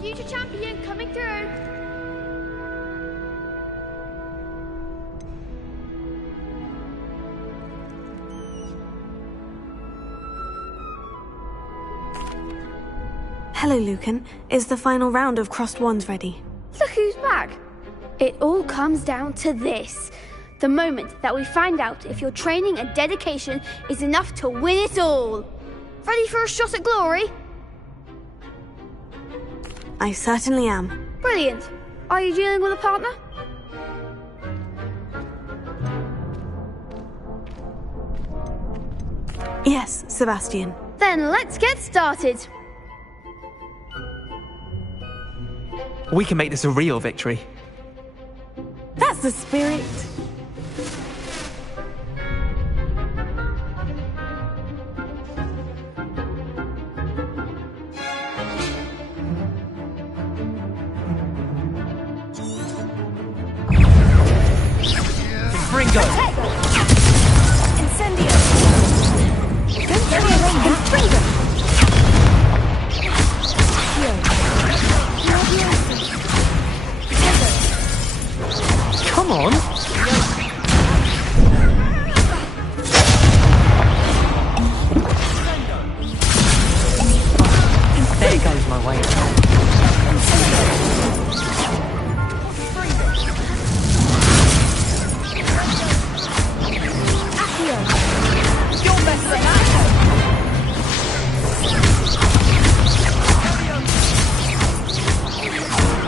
future champion coming through. Hello, Lucan. Is the final round of Crossed Wands ready? Look who's back. It all comes down to this. The moment that we find out if your training and dedication is enough to win it all. Ready for a shot at glory? I certainly am. Brilliant. Are you dealing with a partner? Yes, Sebastian. Then let's get started. We can make this a real victory. That's the spirit. Fringo! Incendio! Don't get me wrong, Fringo! Come on! There goes my way. You're better than that!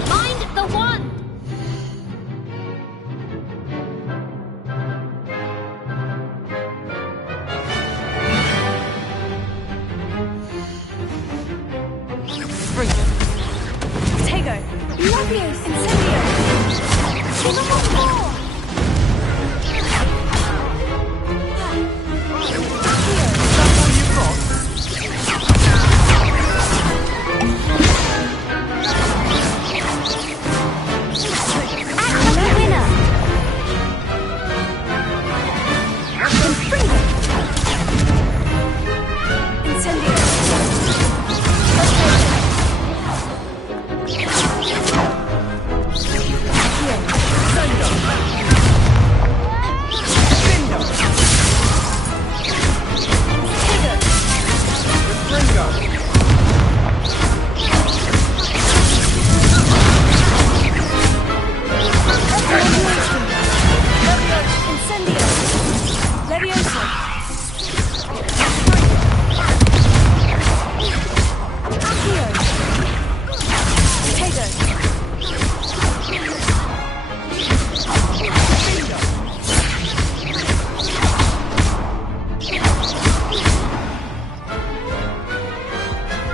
Mind the one! Tego! Lovelios! Incendio! Give them one more!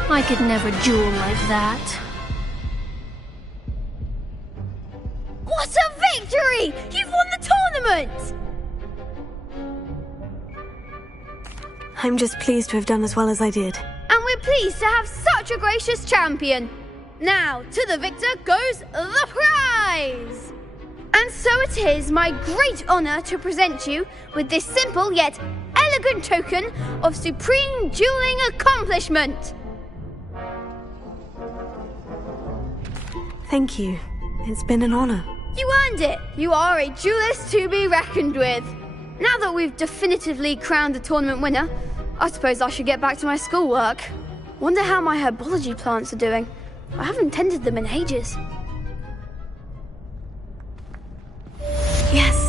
I could never duel like that. What a victory! You've won the tournament! I'm just pleased to have done as well as I did. And we're pleased to have such a gracious champion. Now, to the victor goes the prize! And so it is my great honor to present you with this simple yet elegant token of supreme dueling accomplishment. Thank you. It's been an honor. You earned it. You are a duelist to be reckoned with. Now that we've definitively crowned the tournament winner, I suppose I should get back to my schoolwork. Wonder how my herbology plants are doing. I haven't tended them in ages. Yes.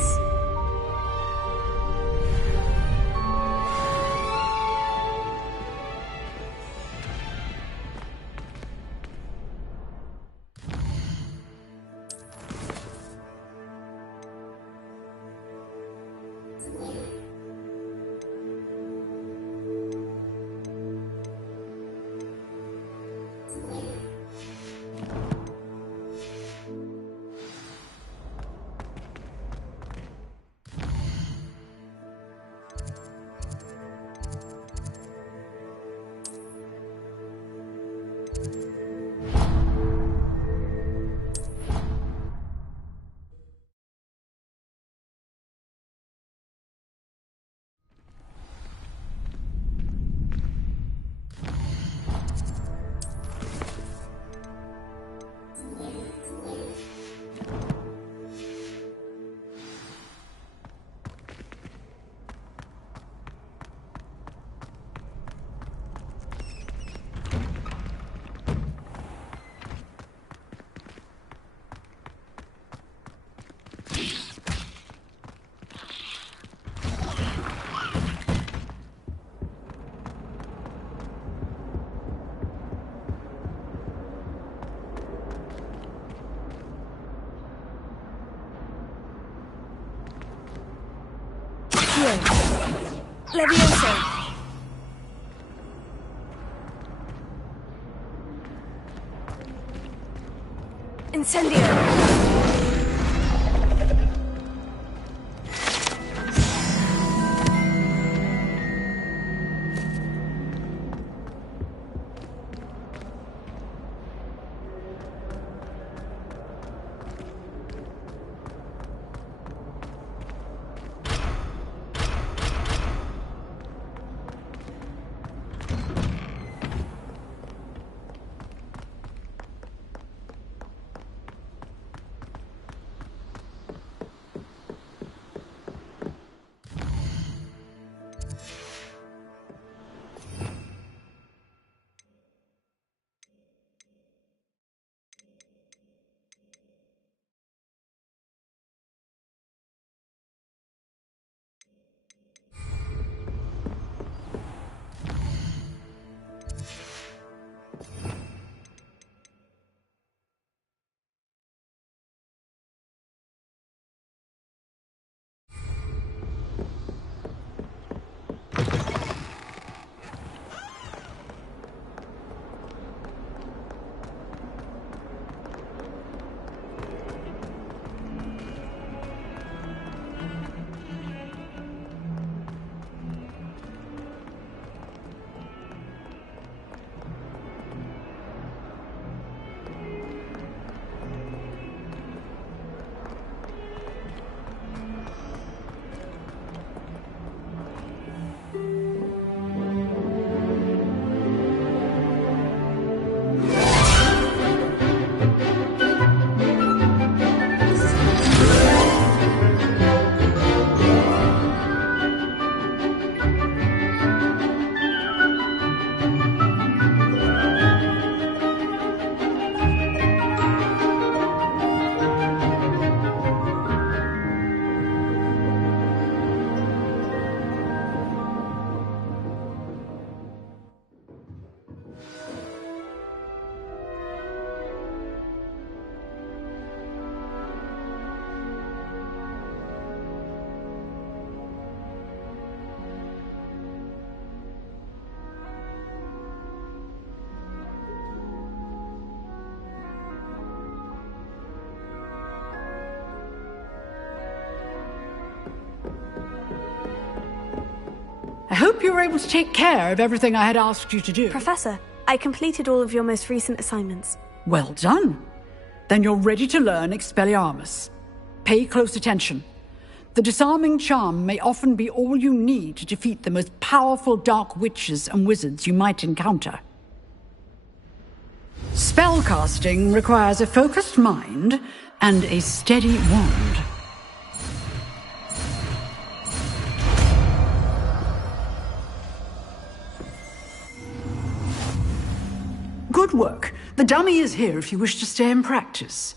Levioso. Incendio. I hope you were able to take care of everything I had asked you to do. Professor, I completed all of your most recent assignments. Well done. Then you're ready to learn Expelliarmus. Pay close attention. The disarming charm may often be all you need to defeat the most powerful dark witches and wizards you might encounter. Spellcasting requires a focused mind and a steady wand. Good work. The dummy is here if you wish to stay and practice.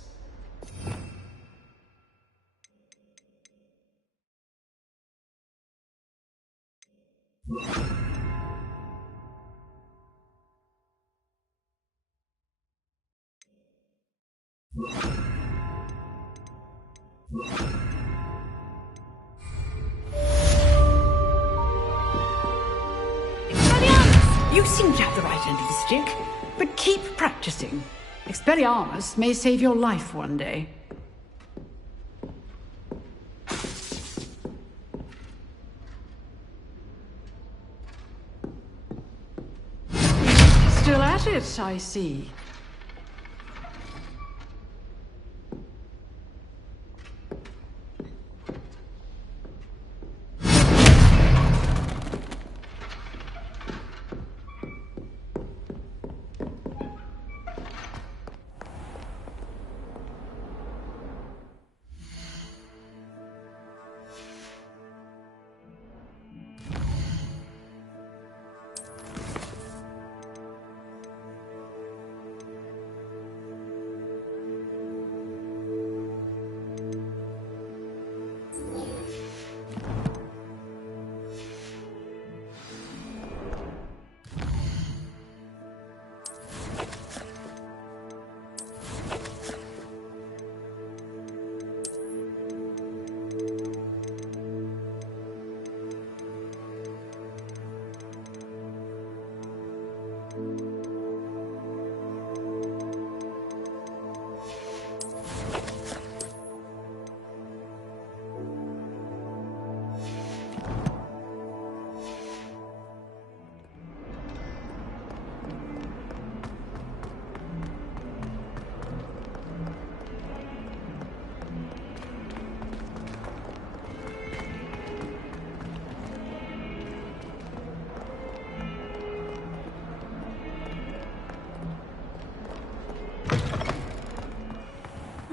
You seem to have the right end of the stick, but keep practicing. Expelliarmus may save your life one day. Still at it, I see.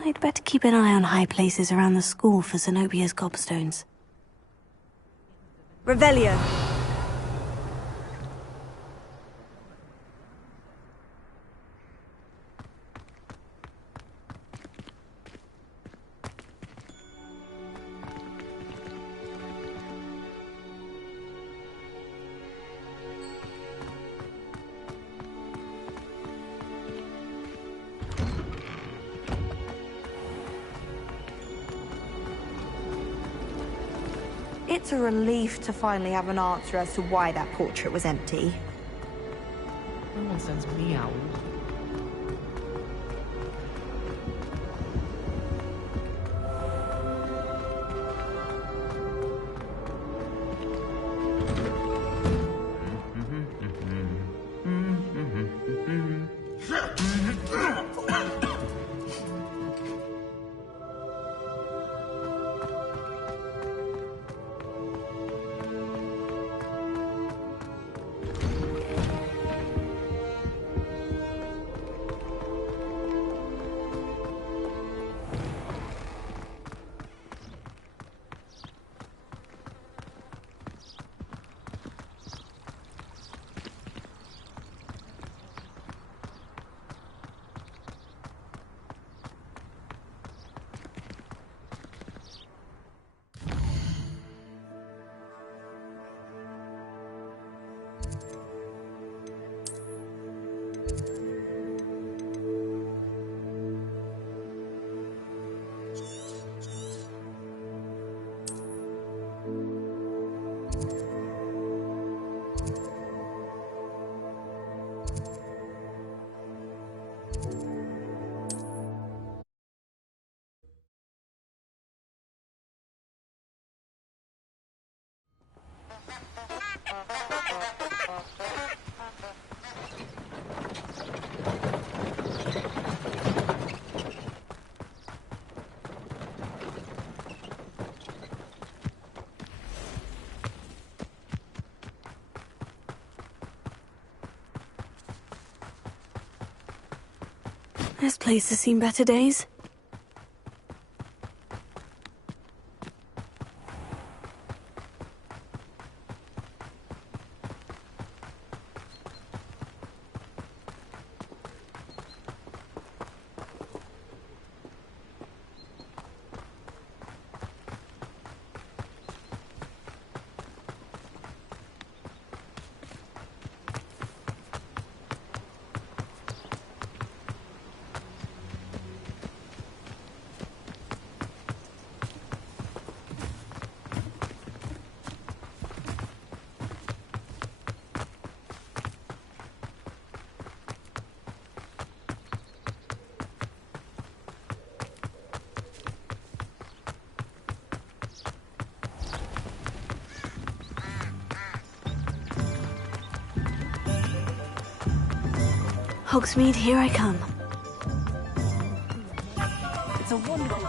I'd better keep an eye on high places around the school for Zenobia's gobstones. Revelio! It's a relief to finally have an answer as to why that portrait was empty. No one sends me out. This place has seen better days. Hogsmeade, here I come. It's a wonderful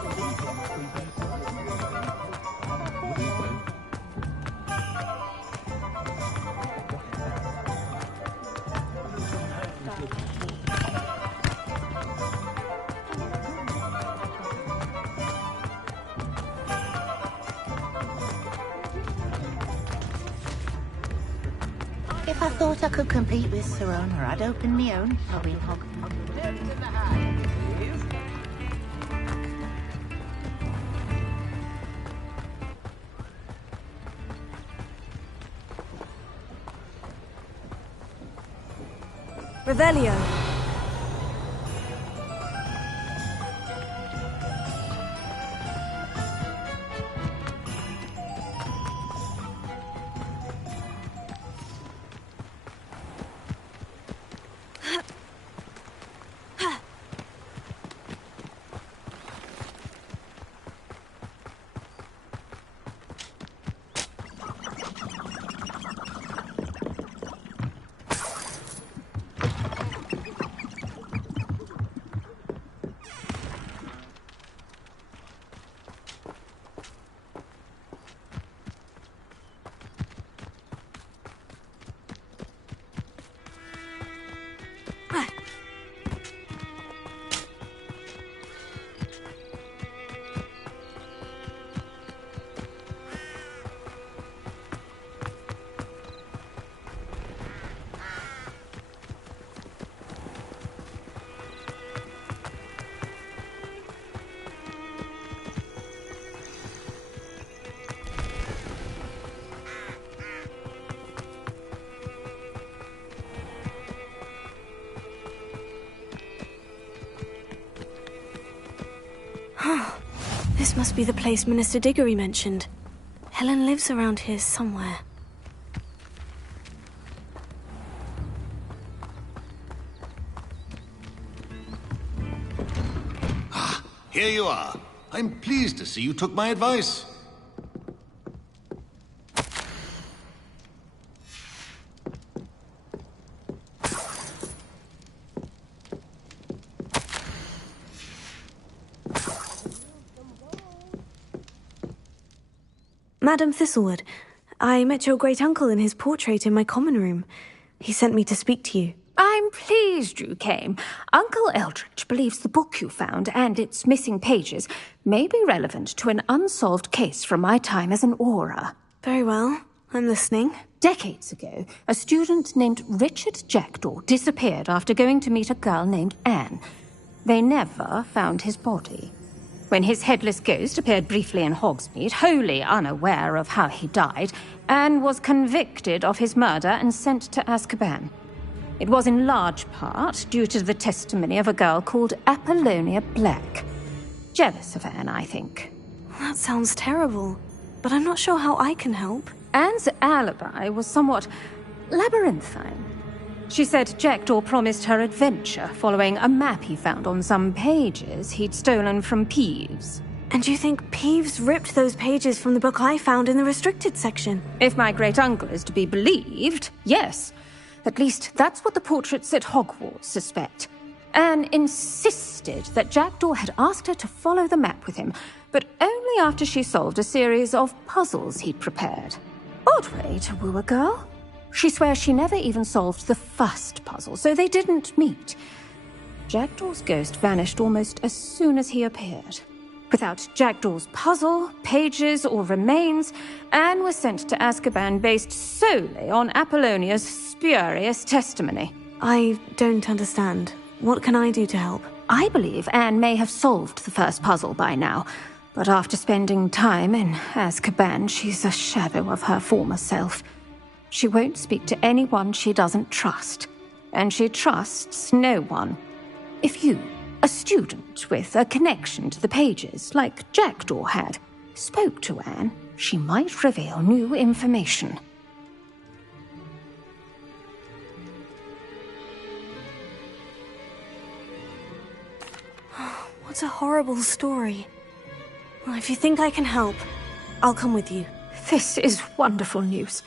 If I thought I could compete with Sirona, I'd open my own pub in Hog. Revelio! This must be the place Minister Diggory mentioned. Helen lives around here somewhere. Here you are. I'm pleased to see you took my advice. Madam Thistlewood, I met your great-uncle in his portrait in my common room. He sent me to speak to you. I'm pleased you came. Uncle Eldridge believes the book you found and its missing pages may be relevant to an unsolved case from my time as an Auror. Very well. I'm listening. Decades ago, a student named Richard Jackdaw disappeared after going to meet a girl named Anne. They never found his body. When his headless ghost appeared briefly in Hogsmeade, wholly unaware of how he died, Anne was convicted of his murder and sent to Azkaban. It was in large part due to the testimony of a girl called Apollonia Black. Jealous of Anne, I think. That sounds terrible, but I'm not sure how I can help. Anne's alibi was somewhat labyrinthine. She said Jackdaw promised her adventure following a map he found on some pages he'd stolen from Peeves. And you think Peeves ripped those pages from the book I found in the restricted section? If my great-uncle is to be believed, yes. At least that's what the portraits at Hogwarts suspect. Anne insisted that Jackdaw had asked her to follow the map with him, but only after she solved a series of puzzles he'd prepared. Odd way to woo a girl. She swears she never even solved the first puzzle, so they didn't meet. Jackdaw's ghost vanished almost as soon as he appeared. Without Jackdaw's puzzle, pages, or remains, Anne was sent to Azkaban based solely on Apollonia's spurious testimony. I don't understand. What can I do to help? I believe Anne may have solved the first puzzle by now, but after spending time in Azkaban, she's a shadow of her former self. She won't speak to anyone she doesn't trust, and she trusts no one. If you, a student with a connection to the pages, like Jackdaw had, spoke to Anne, she might reveal new information. What a horrible story. Well, if you think I can help, I'll come with you. This is wonderful news.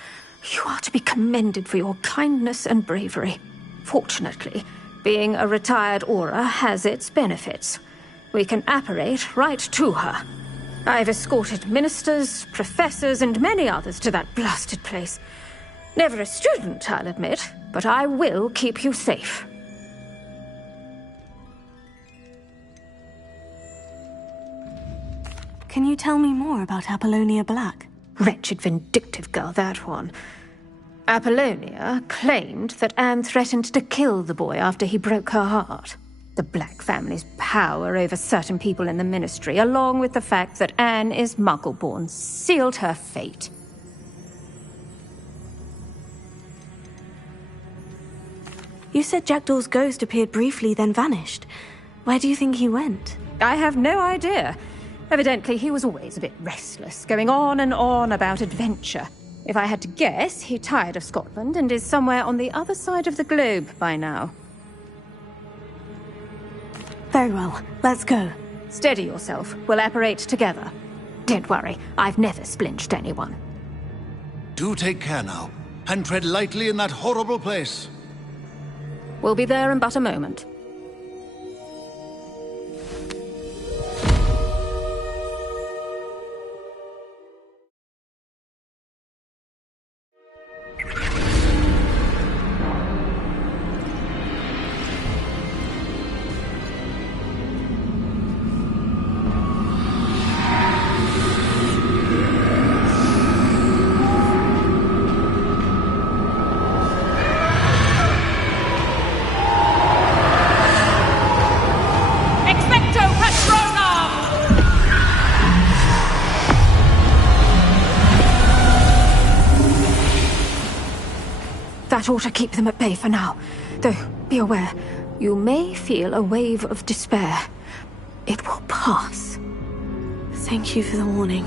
You are to be commended for your kindness and bravery. Fortunately, being a retired Auror has its benefits. We can apparate right to her. I've escorted ministers, professors, and many others to that blasted place. Never a student, I'll admit, but I will keep you safe. Can you tell me more about Apollonia Black? Wretched, vindictive girl, that one. Apollonia claimed that Anne threatened to kill the boy after he broke her heart. The Black family's power over certain people in the Ministry, along with the fact that Anne is Muggle-born, sealed her fate. You said Jackdaw's ghost appeared briefly, then vanished. Where do you think he went? I have no idea. Evidently, he was always a bit restless, going on and on about adventure. If I had to guess, he tired of Scotland and is somewhere on the other side of the globe by now. Very well. Let's go. Steady yourself. We'll apparate together. Don't worry, I've never splinched anyone. Do take care now, and tread lightly in that horrible place. We'll be there in but a moment. That ought to keep them at bay for now. Though, be aware, you may feel a wave of despair. It will pass. Thank you for the warning.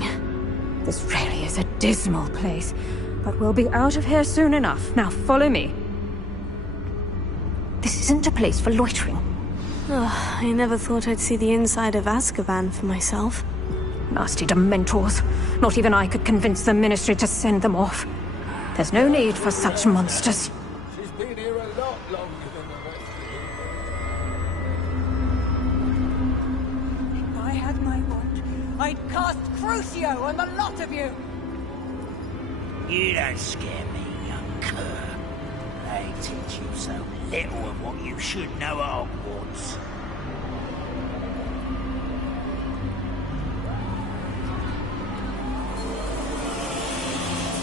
This really is a dismal place, but we'll be out of here soon enough. Now follow me. This isn't a place for loitering. Oh, I never thought I'd see the inside of Azkaban for myself. Nasty Dementors. Not even I could convince the Ministry to send them off. There's no need for such monsters. She's been here a lot longer than the rest of you. If I had my wand, I'd cast Crucio on the lot of you! You don't scare me, young cur. They teach you so little of what you should know at Hogwarts.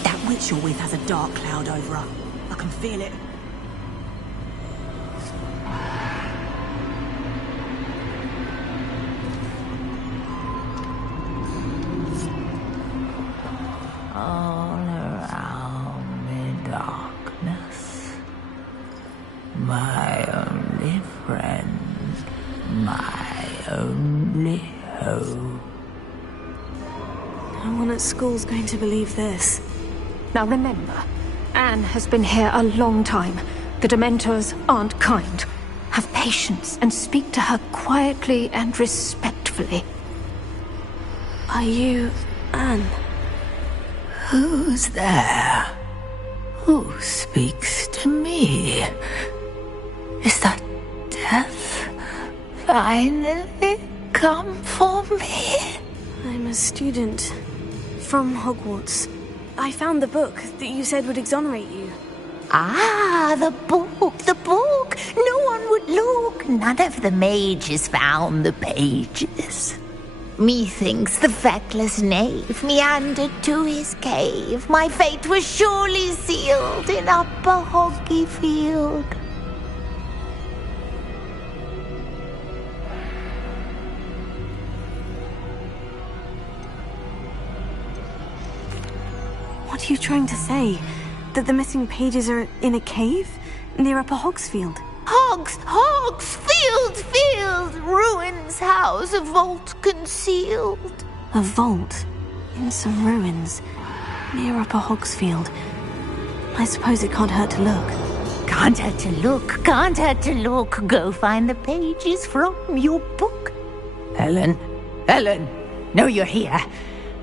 That witch you're with has a dark cloud over her. I can feel it. All around me darkness. My only friend. My only hope. No one at school's going to believe this. Now remember, Anne has been here a long time. The Dementors aren't kind. Have patience and speak to her quietly and respectfully. Are you Anne? Who's there? Who speaks to me? Is that death finally come for me? I'm a student from Hogwarts. I found the book that you said would exonerate you. Ah, the book, the book. No one would look. None of the mages found the pages. Methinks the feckless knave meandered to his cave. My fate was surely sealed in Upper Hoggyfield. What are you trying to say? That the missing pages are in a cave? Near Upper Hogsfield? Field, ruins house, a vault concealed. A vault? In some ruins? Near Upper Hogsfield? I suppose it can't hurt to look. Can't hurt to look. Go find the pages from your book. Helen, know you're here.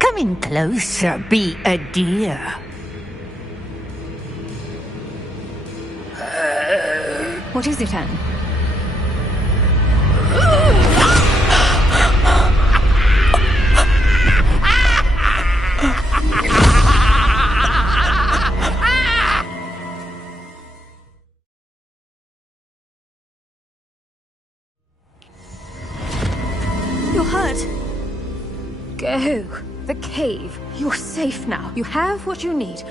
Come in closer, be a dear. What is it, Anne? You're hurt. Go. The cave. You're safe now. You have what you need.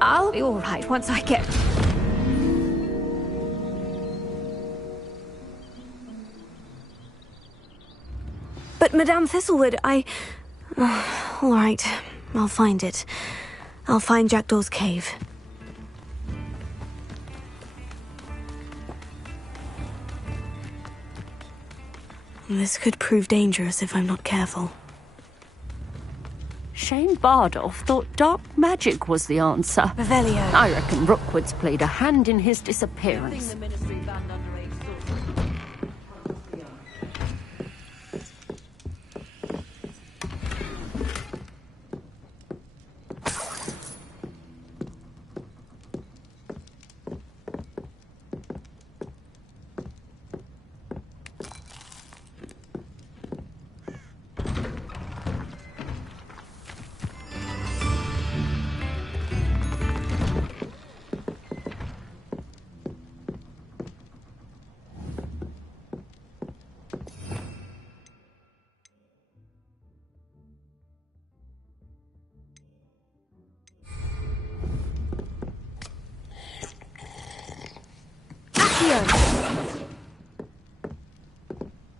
I'll be all right once I get... But Madame Thistlewood, all right, I'll find it. I'll find Jackdaw's cave. This could prove dangerous if I'm not careful. Shane Bardolph thought dark magic was the answer. Revelio. I reckon Rookwood's played a hand in his disappearance.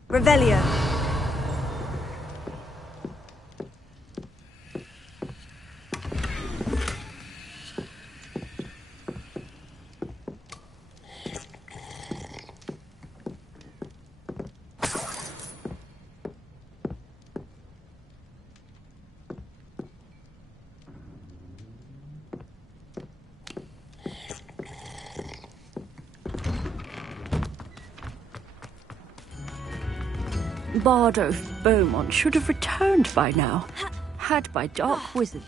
Revelio. Bardo Beaumont should have returned by now, had my dark wizard.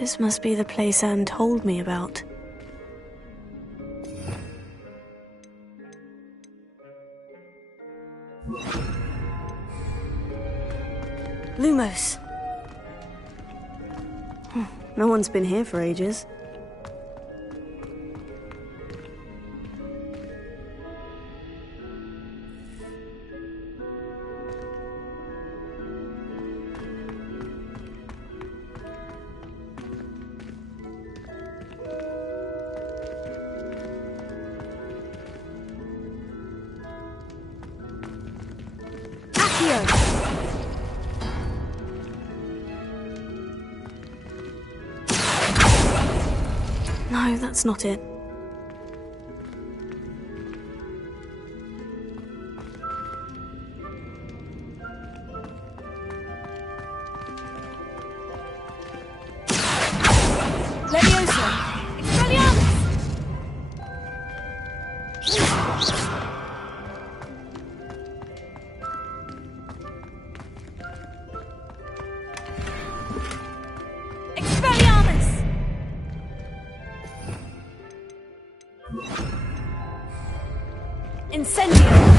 This must be the place Anne told me about. Lumos. No one's been here for ages. No, that's not it. Leviosa! Expelliarmus! Expelliarmus! Incendio!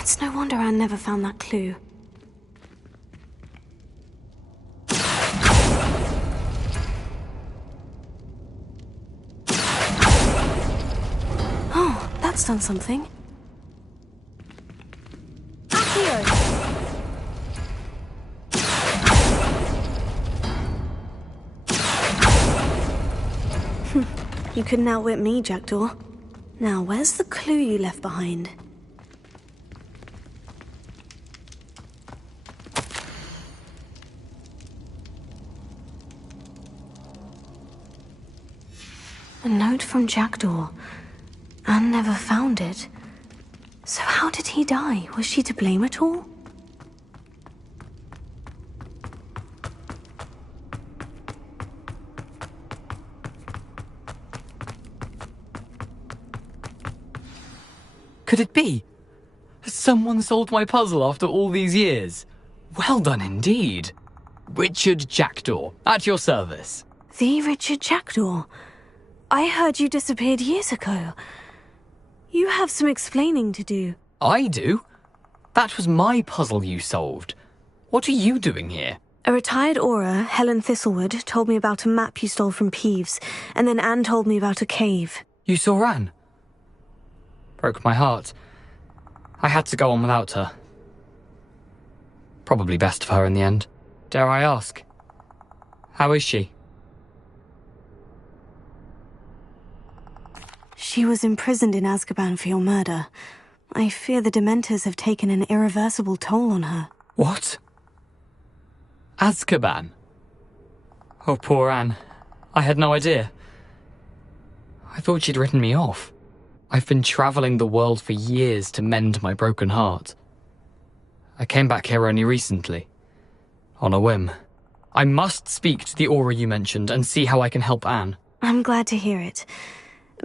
It's no wonder Anne never found that clue. That's done something. Accio! You couldn't outwit me, Jackdaw. Now, where's the clue you left behind? A note from Jackdaw. Anne never found it. So how did he die? Was she to blame at all? Could it be? Has someone solved my puzzle after all these years? Well done indeed. Richard Jackdaw, at your service. The Richard Jackdaw? I heard you disappeared years ago. You have some explaining to do. I do? That was my puzzle you solved. What are you doing here? A retired Auror, Helen Thistlewood, told me about a map you stole from Peeves, and then Anne told me about a cave. You saw Anne? Broke my heart. I had to go on without her. Probably best for her in the end. Dare I ask? How is she? She was imprisoned in Azkaban for your murder. I fear the Dementors have taken an irreversible toll on her. What? Azkaban? Oh, poor Anne. I had no idea. I thought she'd written me off. I've been travelling the world for years to mend my broken heart. I came back here only recently. On a whim. I must speak to the Auror you mentioned and see how I can help Anne. I'm glad to hear it.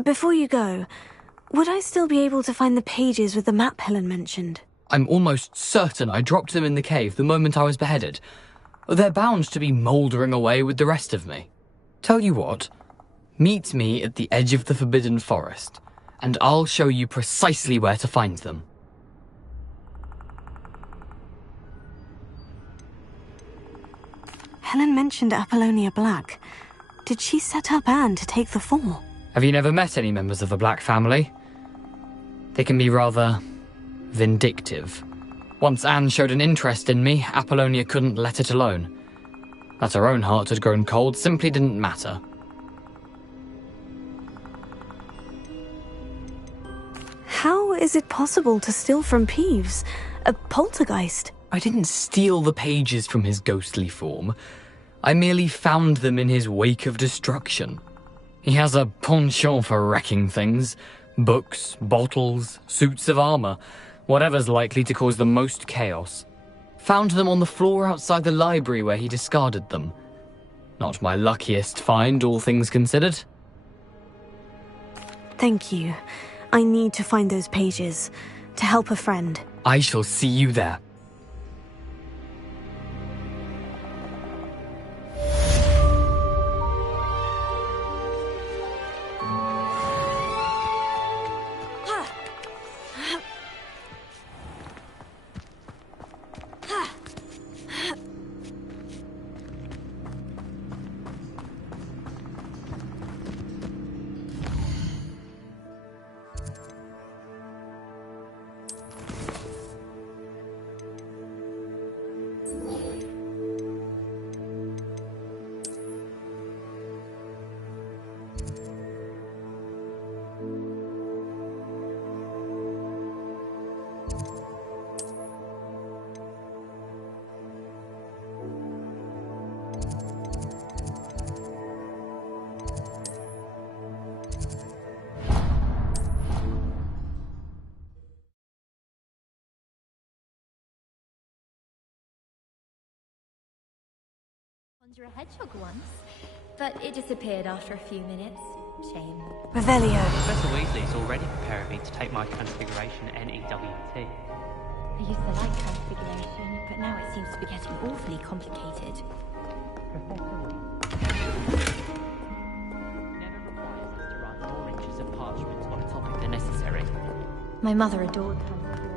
Before you go, would I still be able to find the pages with the map Helen mentioned? I'm almost certain I dropped them in the cave the moment I was beheaded. They're bound to be mouldering away with the rest of me. Tell you what, meet me at the edge of the Forbidden Forest, and I'll show you precisely where to find them. Helen mentioned Apollonia Black. Did she set up Anne to take the fall? Have you never met any members of the Black family? They can be rather vindictive. Once Anne showed an interest in me, Apollonia couldn't let it alone. That her own heart had grown cold simply didn't matter. How is it possible to steal from Peeves? A poltergeist? I didn't steal the pages from his ghostly form. I merely found them in his wake of destruction. He has a penchant for wrecking things. Books, bottles, suits of armor, whatever's likely to cause the most chaos. Found them on the floor outside the library where he discarded them. Not my luckiest find, all things considered. Thank you. I need to find those pages. To help a friend. I shall see you there. A hedgehog once, but it disappeared after a few minutes. Shame. Revelio. Professor Weasley is already preparing me to take my Transfiguration NEWT. I used to like Transfiguration, but now it seems to be getting awfully complicated. Never requires us to write more inches of parchment on a topic than necessary. My mother adored Transfiguration.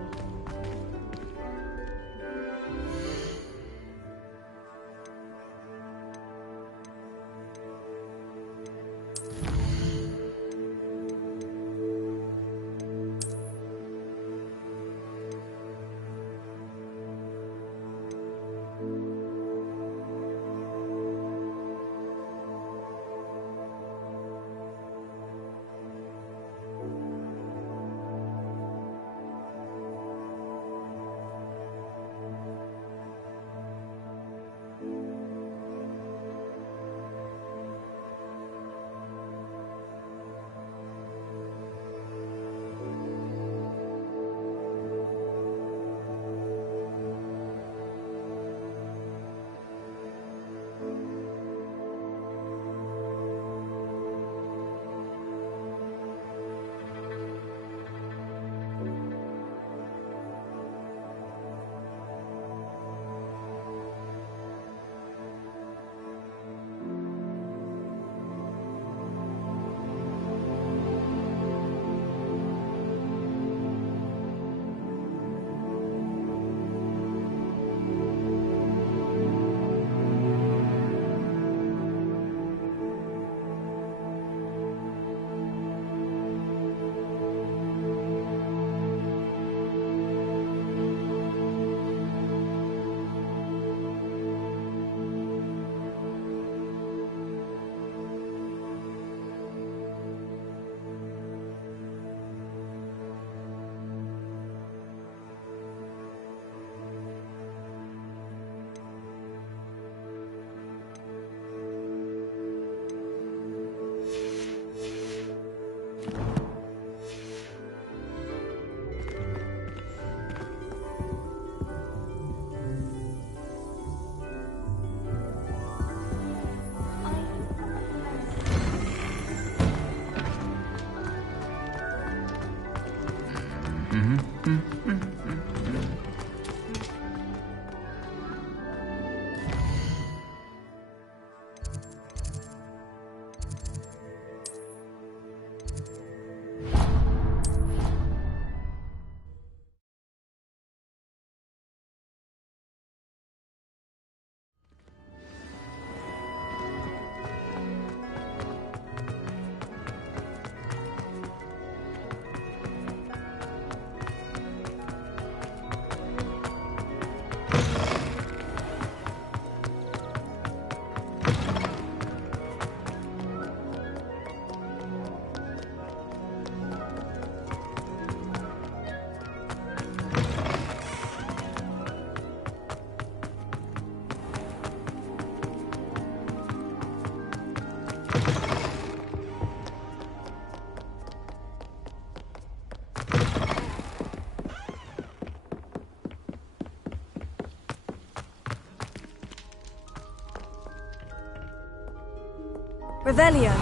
Revelio.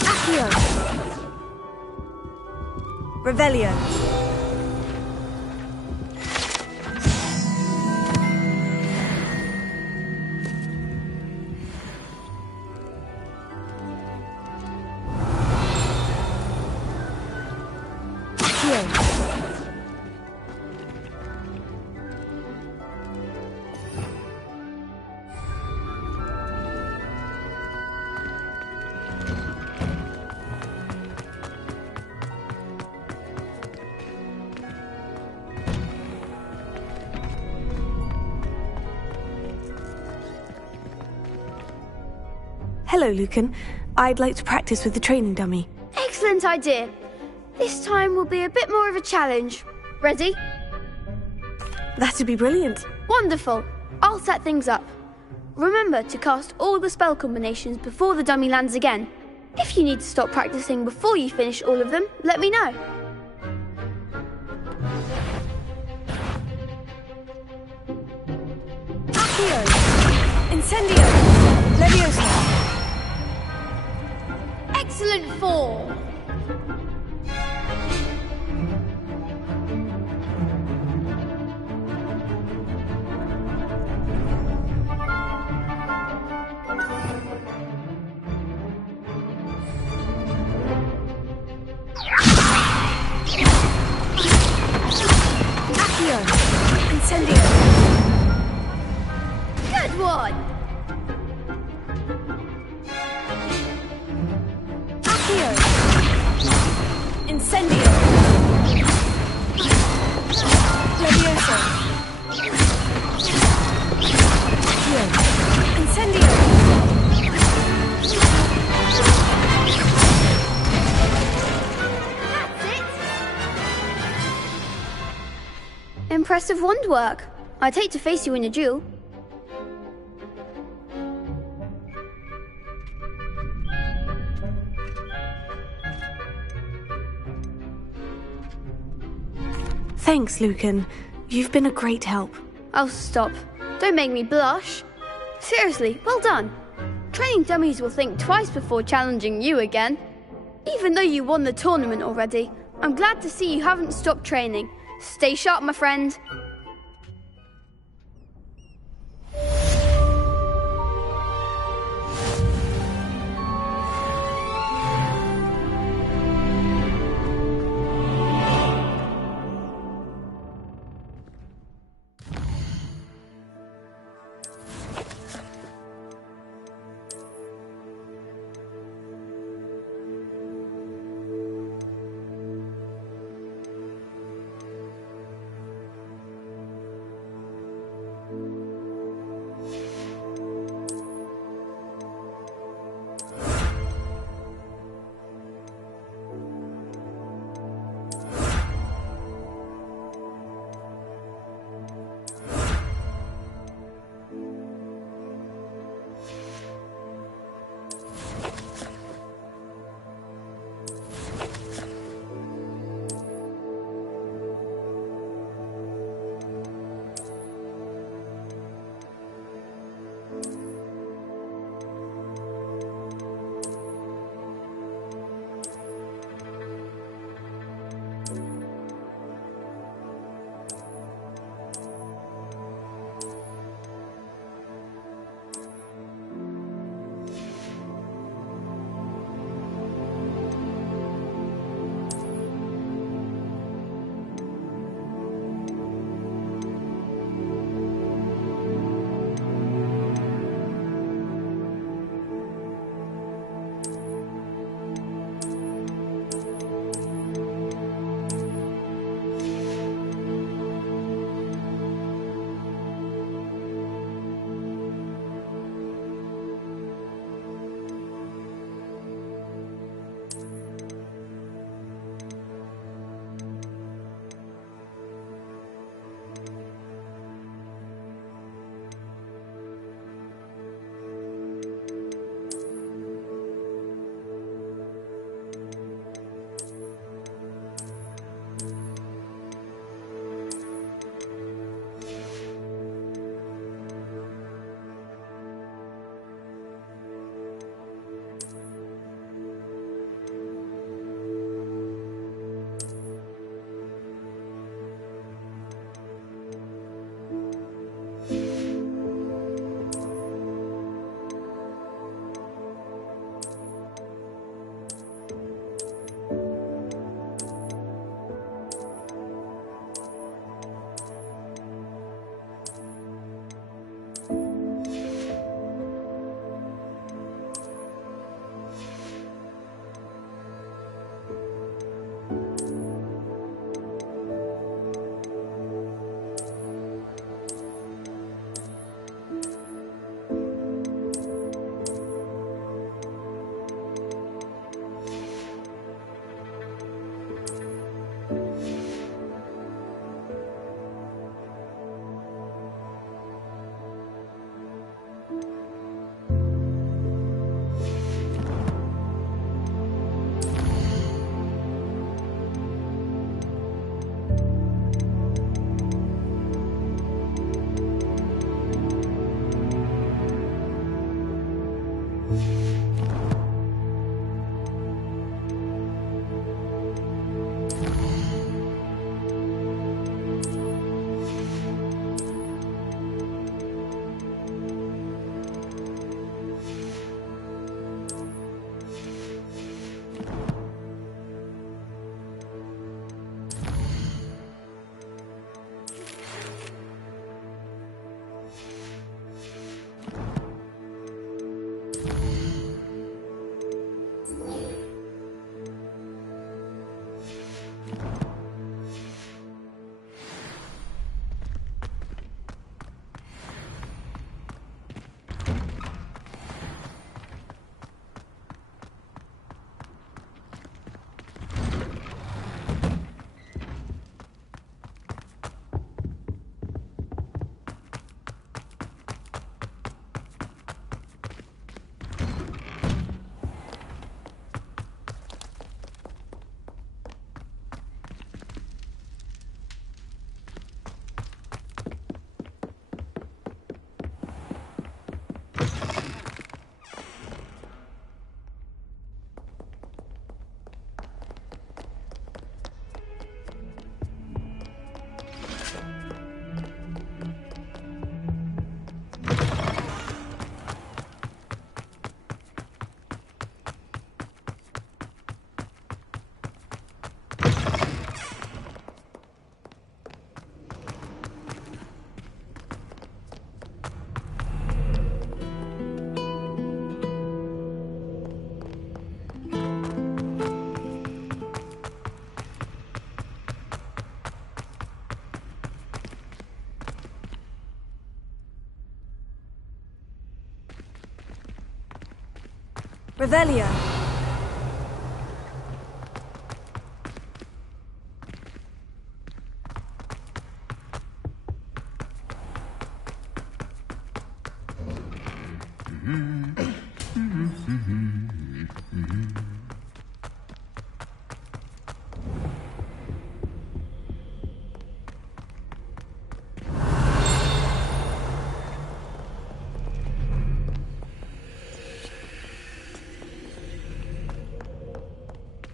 Accio. Revelio. Hello, Lucan. I'd like to practice with the training dummy. Excellent idea. This time will be a bit more of a challenge. Ready? That'd be brilliant. Wonderful. I'll set things up. Remember to cast all the spell combinations before the dummy lands again. If you need to stop practicing before you finish all of them, let me know. Accio. Incendio. Leviosa. Excellent form. Accio. Incendio. Good one. Accio. Incendio. Leviosa. Accio. Incendio. Impressive wand work. I'd hate to face you in a duel. Thanks, Lucan. You've been a great help. Oh, stop. Don't make me blush. Seriously, well done. Training dummies will think twice before challenging you again. Even though you won the tournament already, I'm glad to see you haven't stopped training. Stay sharp, my friend. Revelio.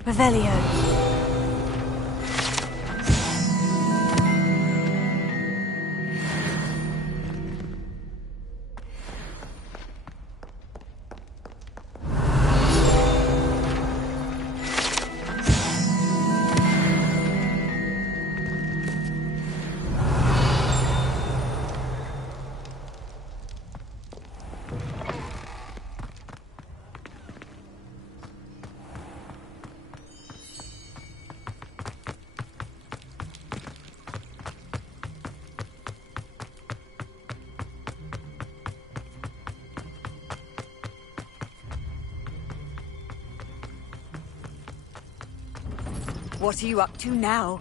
Revelio. What are you up to now?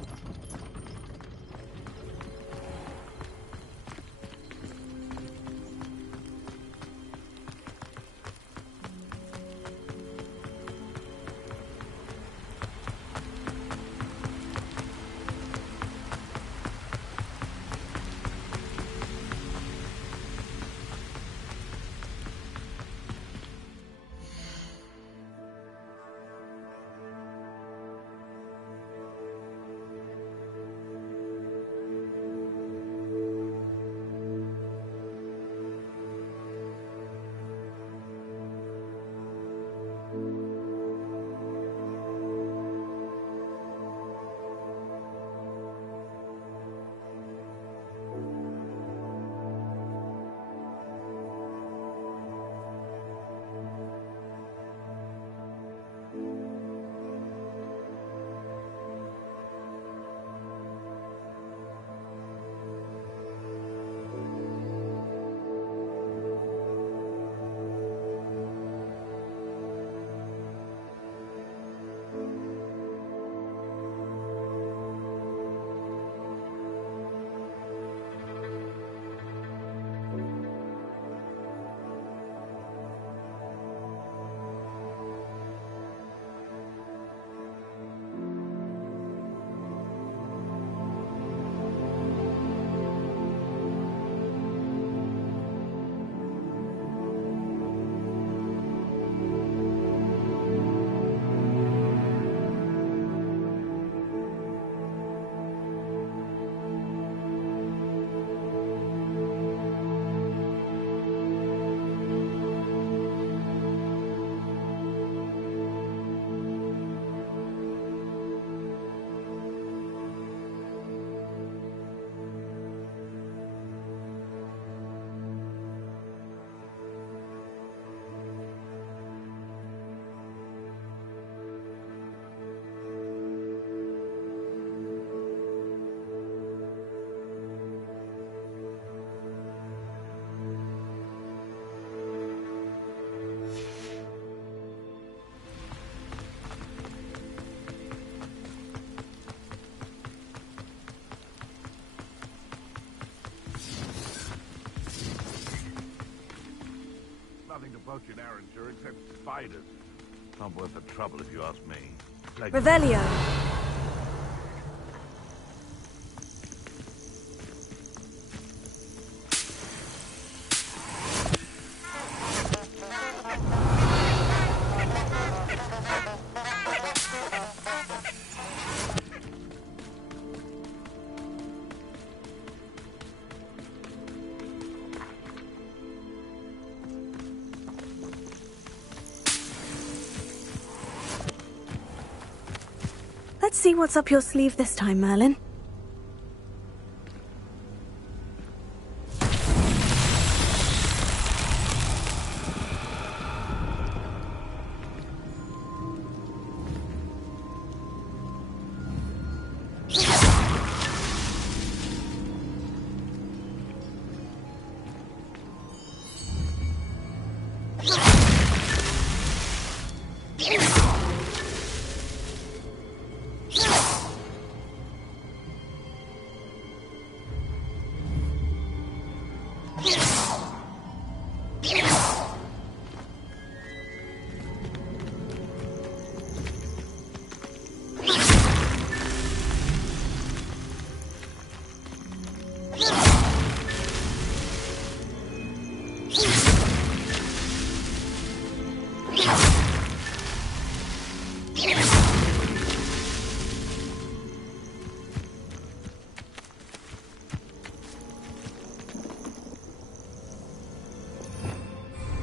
Nothing to poach in Arranger except spiders. Not worth the trouble if you ask me. Revelio. Let's see what's up your sleeve this time, Merlin.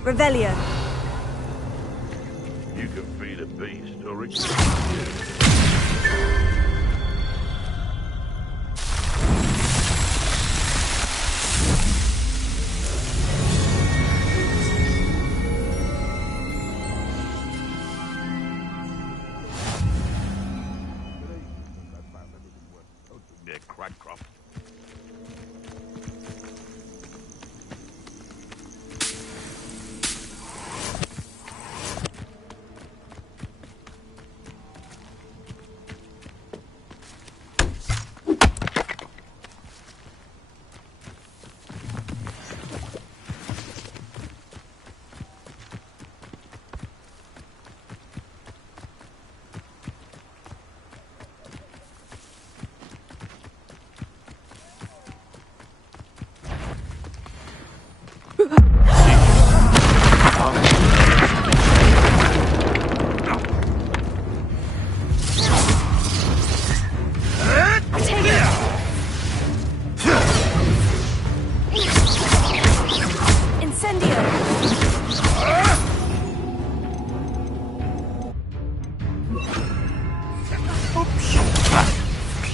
Revelio. You can feed a beast, or it they're crack crops.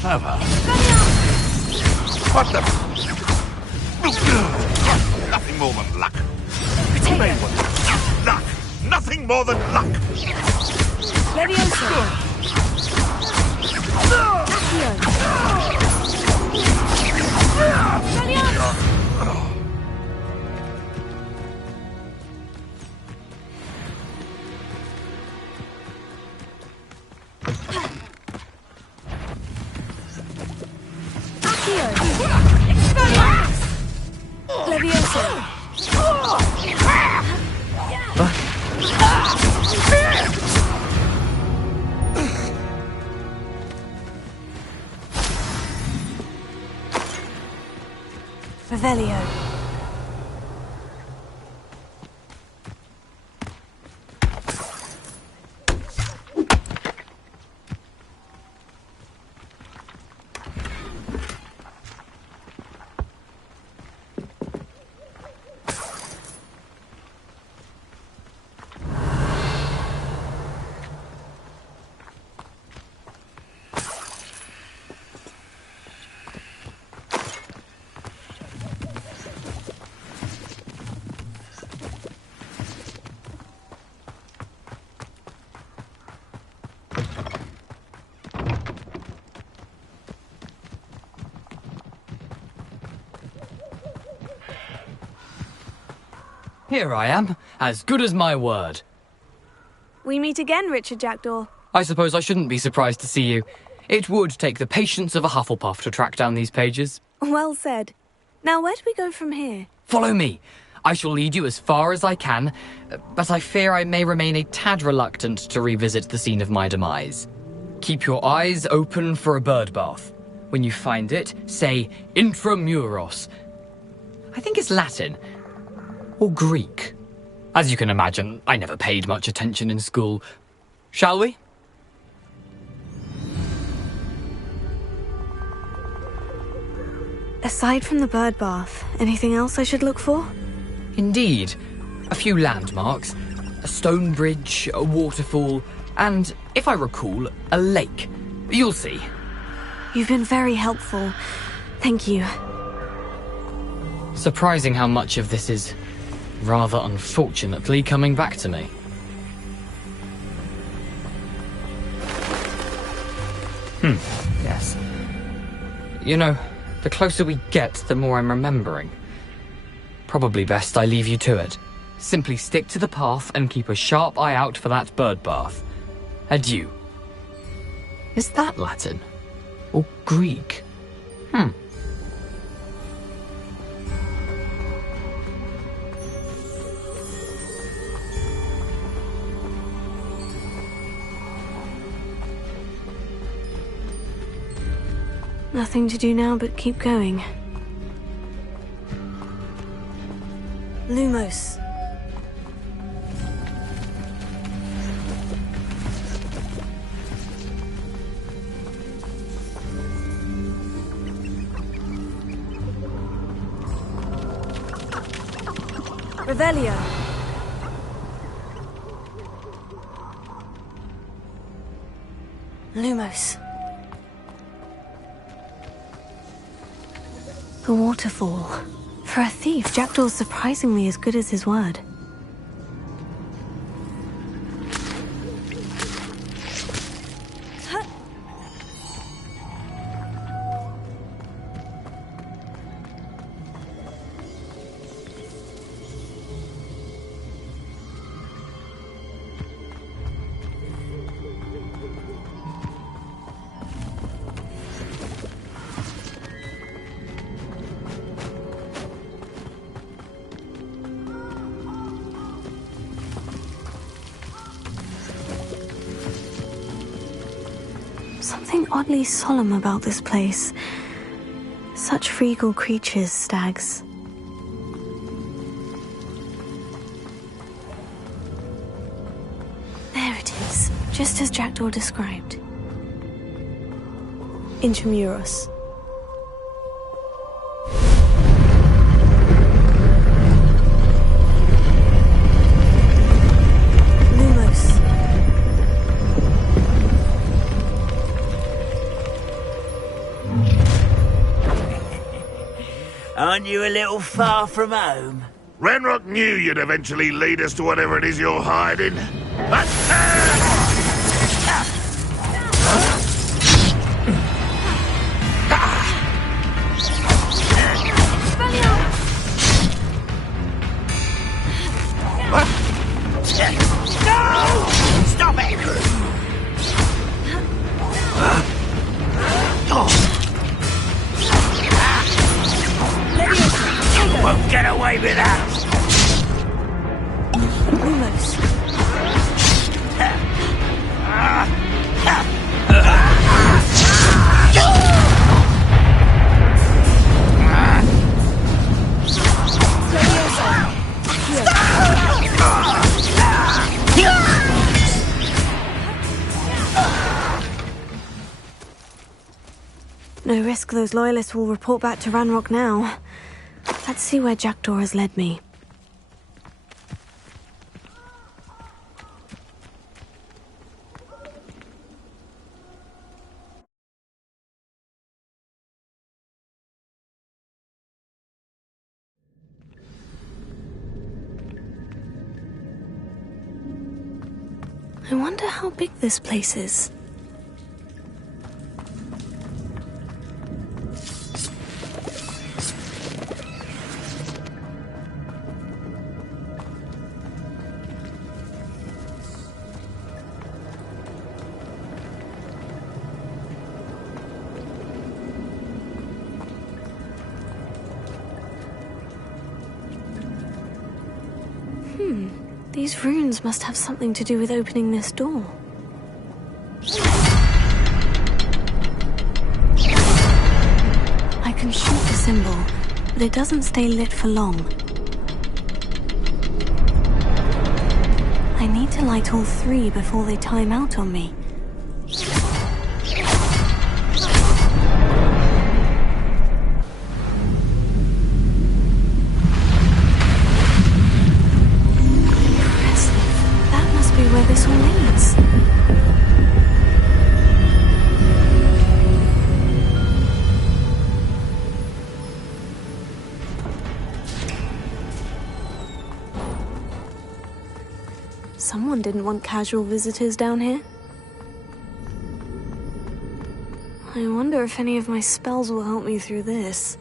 Clever. What the? Nothing more than luck. Luck. Nothing more than luck. Levioso. Revelio. Here I am, as good as my word. We meet again, Richard Jackdaw. I suppose I shouldn't be surprised to see you. It would take the patience of a Hufflepuff to track down these pages. Well said. Now, where do we go from here? Follow me. I shall lead you as far as I can, but I fear I may remain a tad reluctant to revisit the scene of my demise. Keep your eyes open for a bird bath. When you find it, say Intramuros. I think it's Latin. Or Greek. As you can imagine, I never paid much attention in school. Shall we? Aside from the bird bath, anything else I should look for? Indeed. A few landmarks. A stone bridge, a waterfall, and, if I recall, a lake. You'll see. You've been very helpful. Thank you. Surprising how much of this is, rather unfortunately, coming back to me. Yes. You know, the closer we get, the more I'm remembering. Probably best I leave you to it. Simply stick to the path and keep a sharp eye out for that bird bath. Adieu. Is that Latin? Or Greek? Nothing to do now but keep going. Lumos. Revelio. Lumos. The waterfall. For a thief, Jackdaw's surprisingly as good as his word. Something oddly solemn about this place. Such regal creatures, stags. There it is, just as Jackdaw described. Intramuros. Aren't you a little far from home? Ranrock knew you'd eventually lead us to whatever it is you're hiding. No! Stop it! Won't get away with that! Lumos. No risk those loyalists will report back to Ranrock now. Let's see where Jackdaw has led me. I wonder how big this place is. These runes must have something to do with opening this door. I can shoot the symbol, but it doesn't stay lit for long. I need to light all three before they time out on me. Where this all leads. Someone didn't want casual visitors down here. I wonder if any of my spells will help me through this.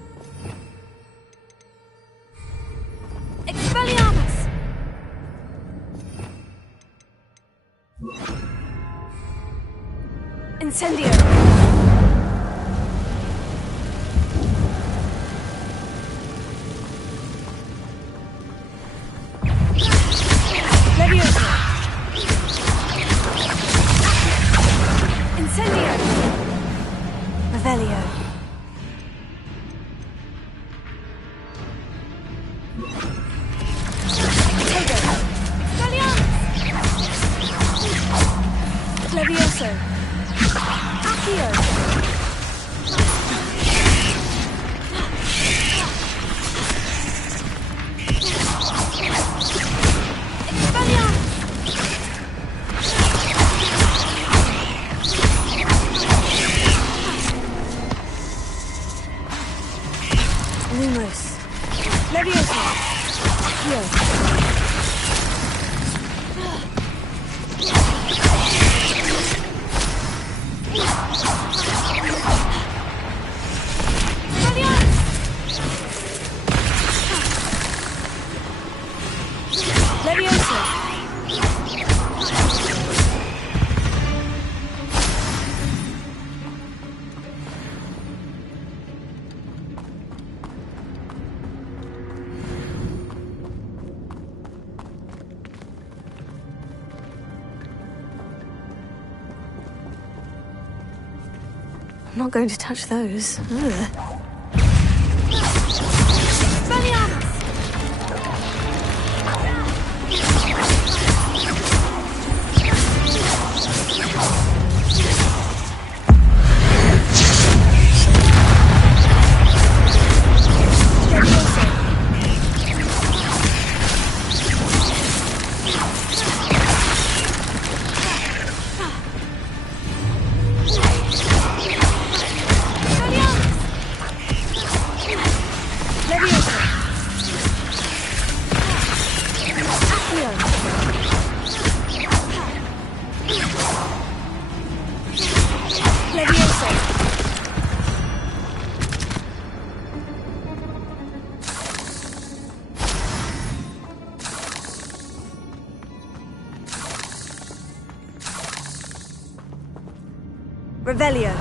Expelliarmus! Incendio! Leviosa! Incendio! Revelio! Expelliarmus! Levioso! Lumos. Leviosa. Accio. Leviosa. I'm not going to touch those. Ugh. Revelio.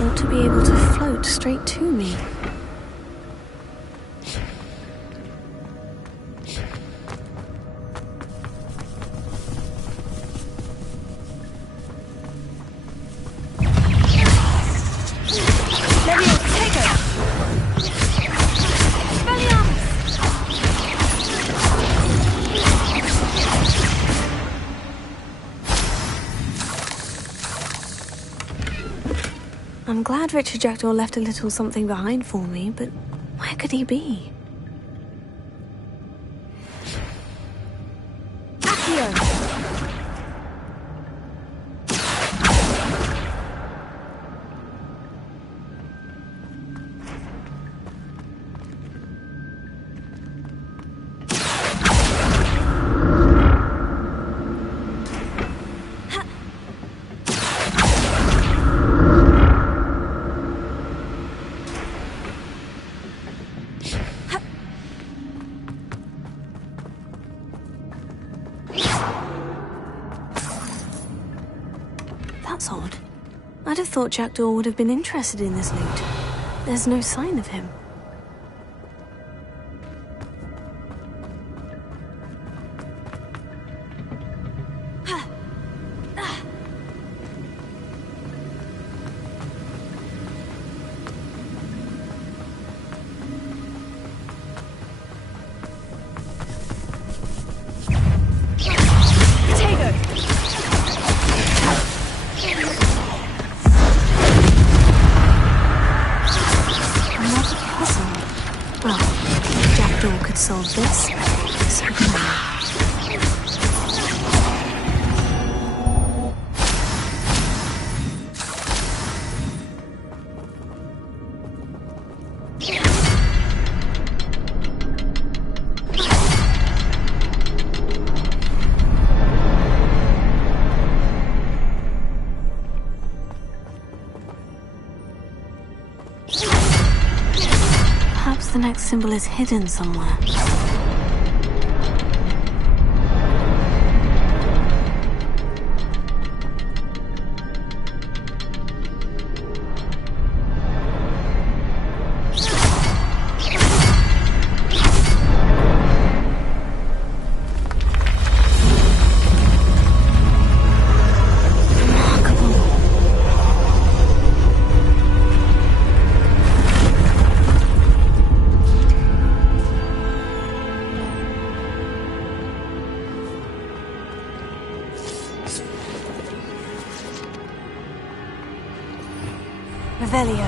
Ought to be able to float straight to me. I'm glad Richard Jackdaw left a little something behind for me, but where could he be? That's odd. I'd have thought Jackdaw would have been interested in this loot. There's no sign of him. Solve this. So can I. Perhaps the next symbol is hidden somewhere. Revelio.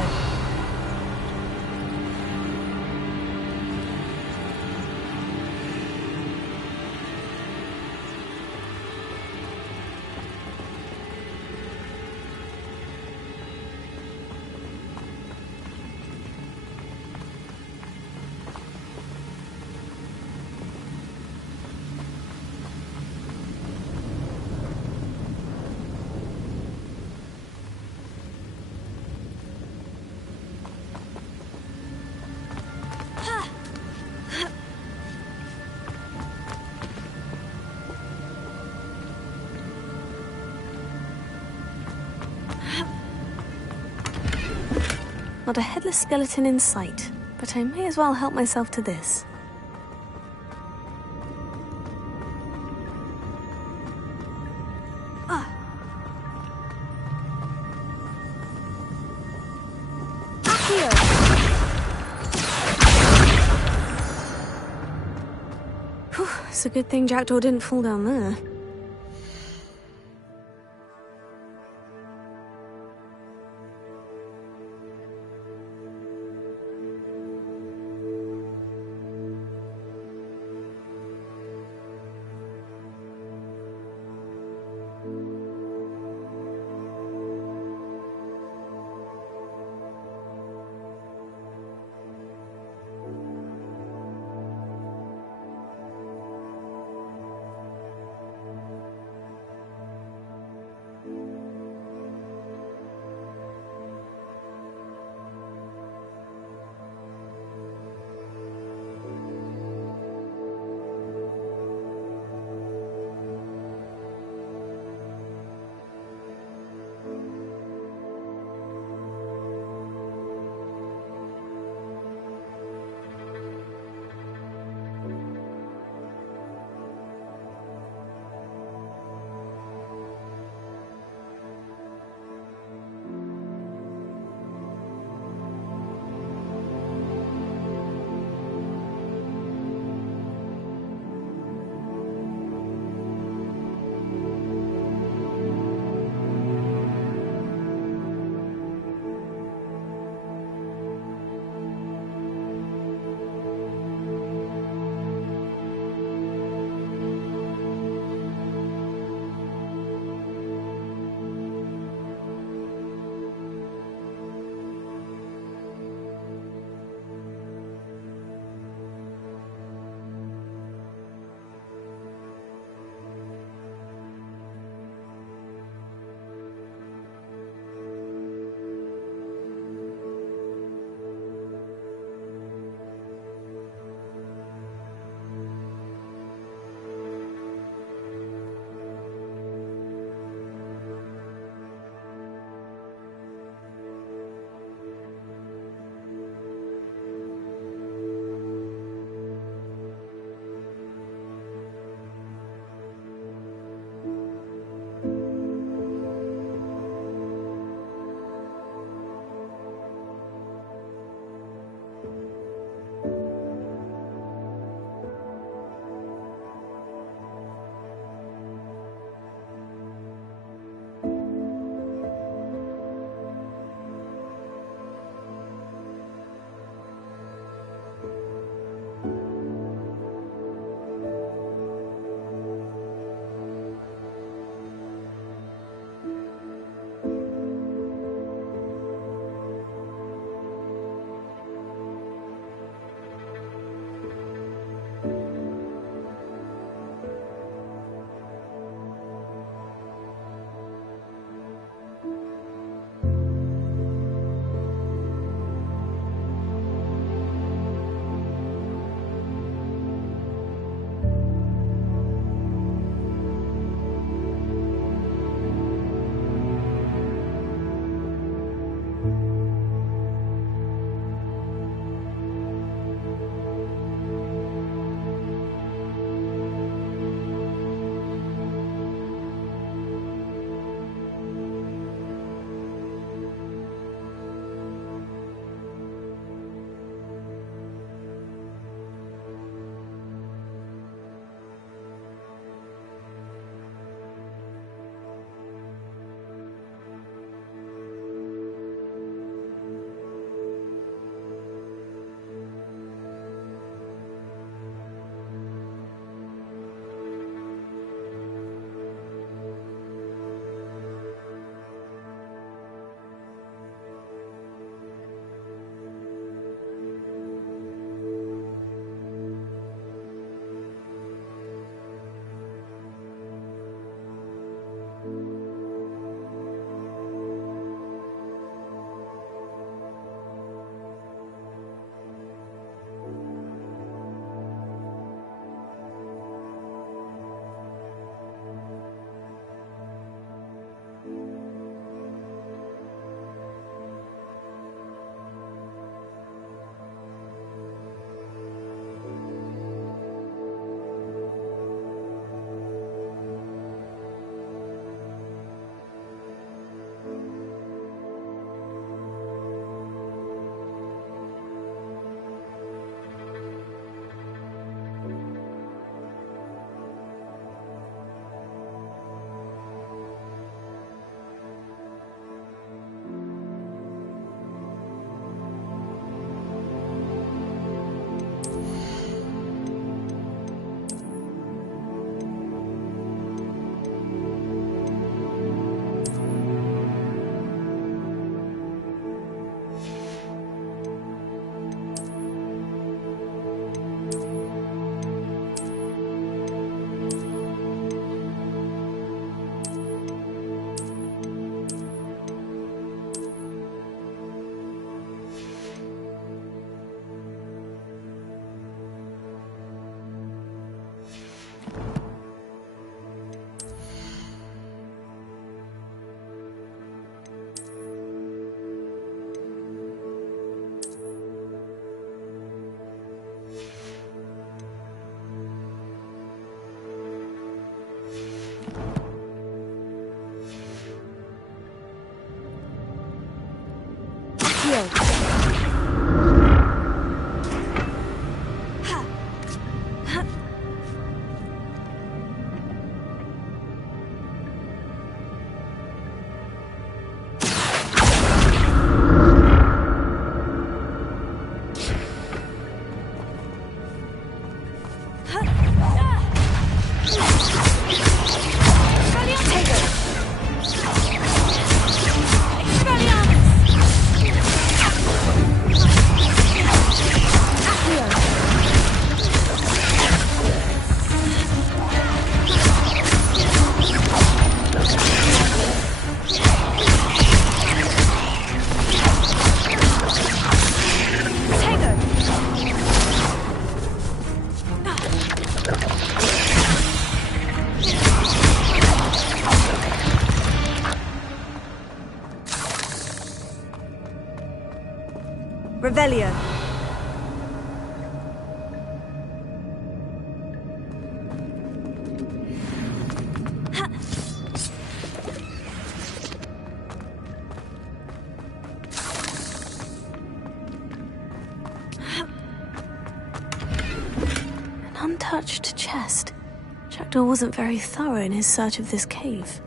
Not a headless skeleton in sight, but I may as well help myself to this. Whew, it's a good thing Jackdaw didn't fall down there. Revelio. An untouched chest. Jackdaw wasn't very thorough in his search of this cave.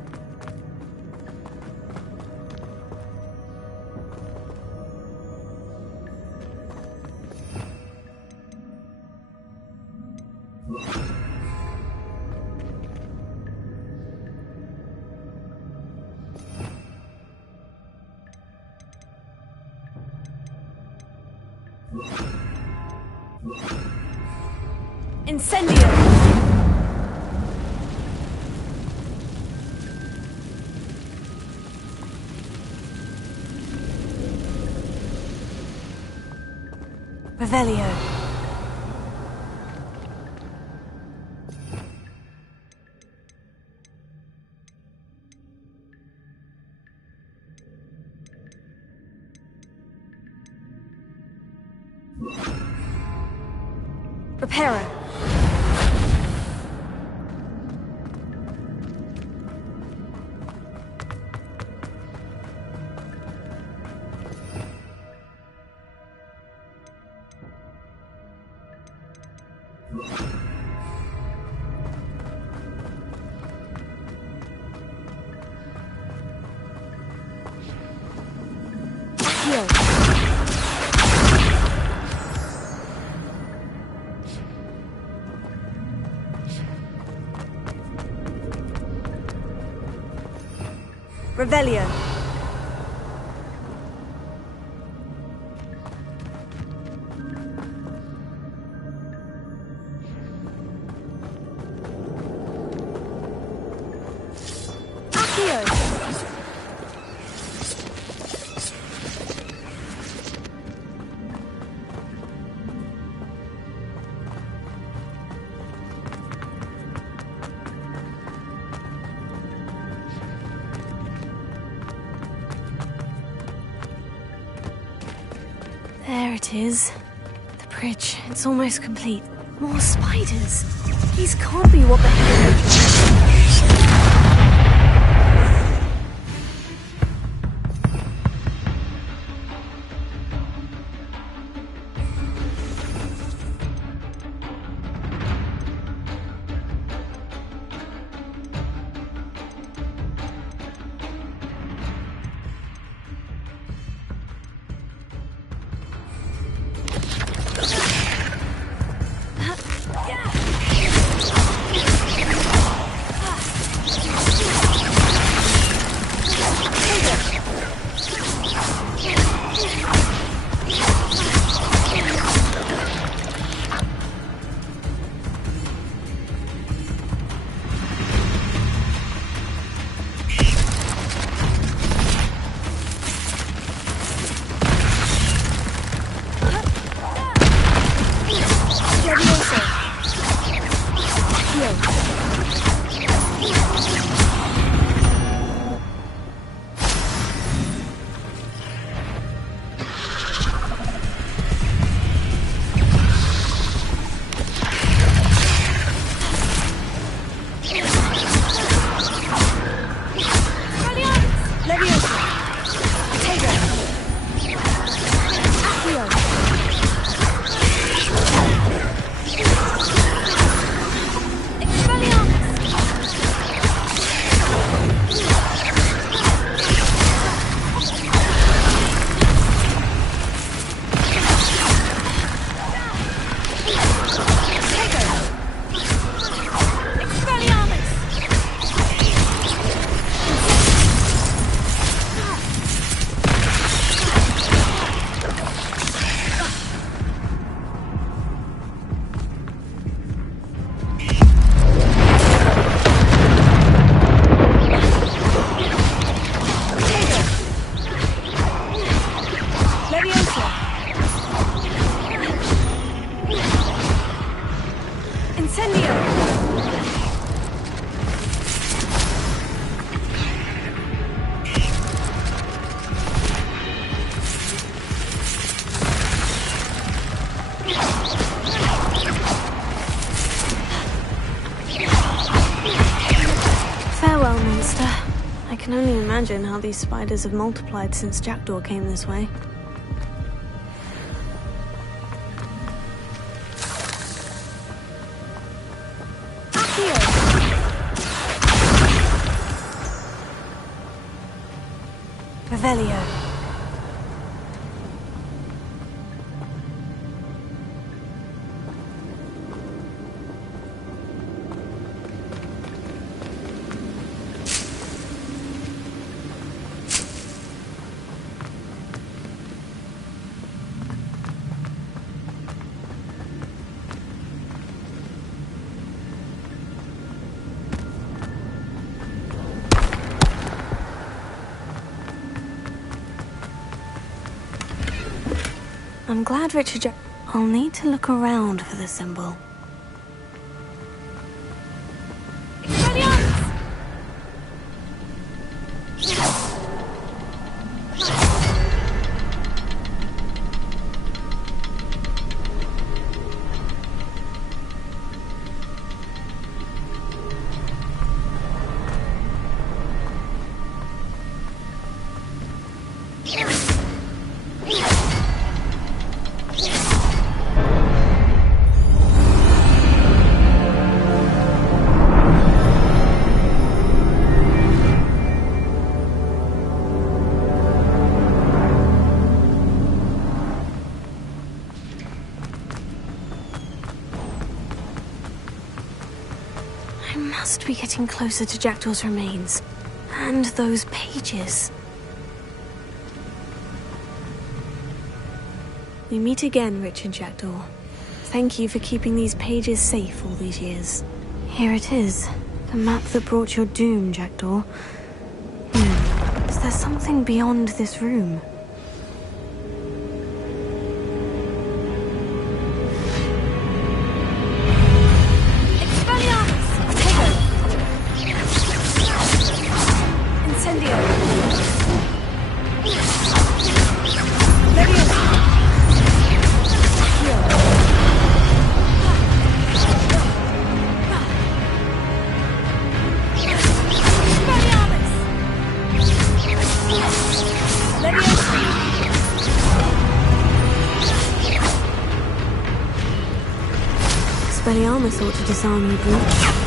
Incendio! Revelio. Reparo. Revelio. There it is. The bridge. It's almost complete. More spiders. These can't be what the hell. Master. I can only imagine how these spiders have multiplied since Jackdaw came this way. Revelio. I'm glad Richard I'll need to look around for the symbol. I must be getting closer to Jackdaw's remains. And those pages. We meet again, Richard Jackdaw. Thank you for keeping these pages safe all these years. Here it is. The map that brought your doom, Jackdaw. Is there something beyond this room? Expelliarmus ought to disarm you, brute.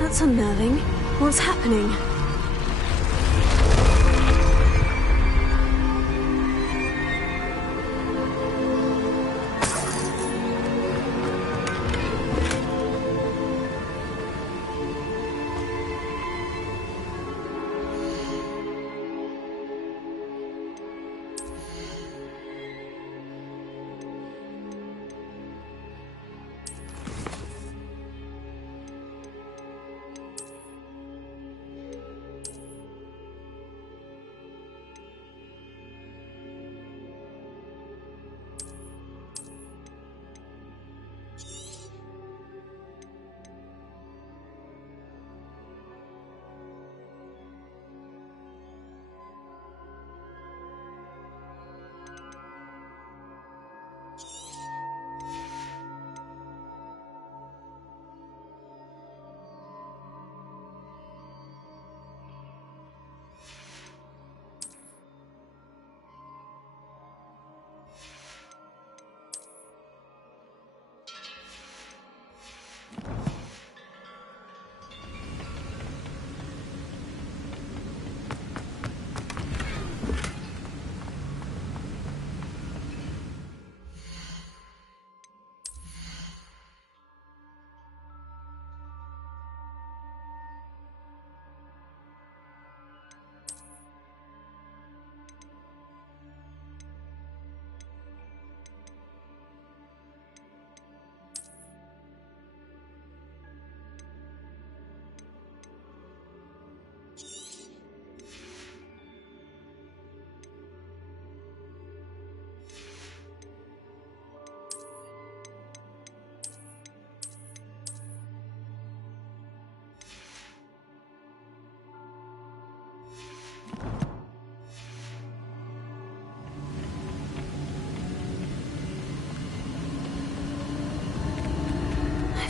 That's unnerving. What's happening?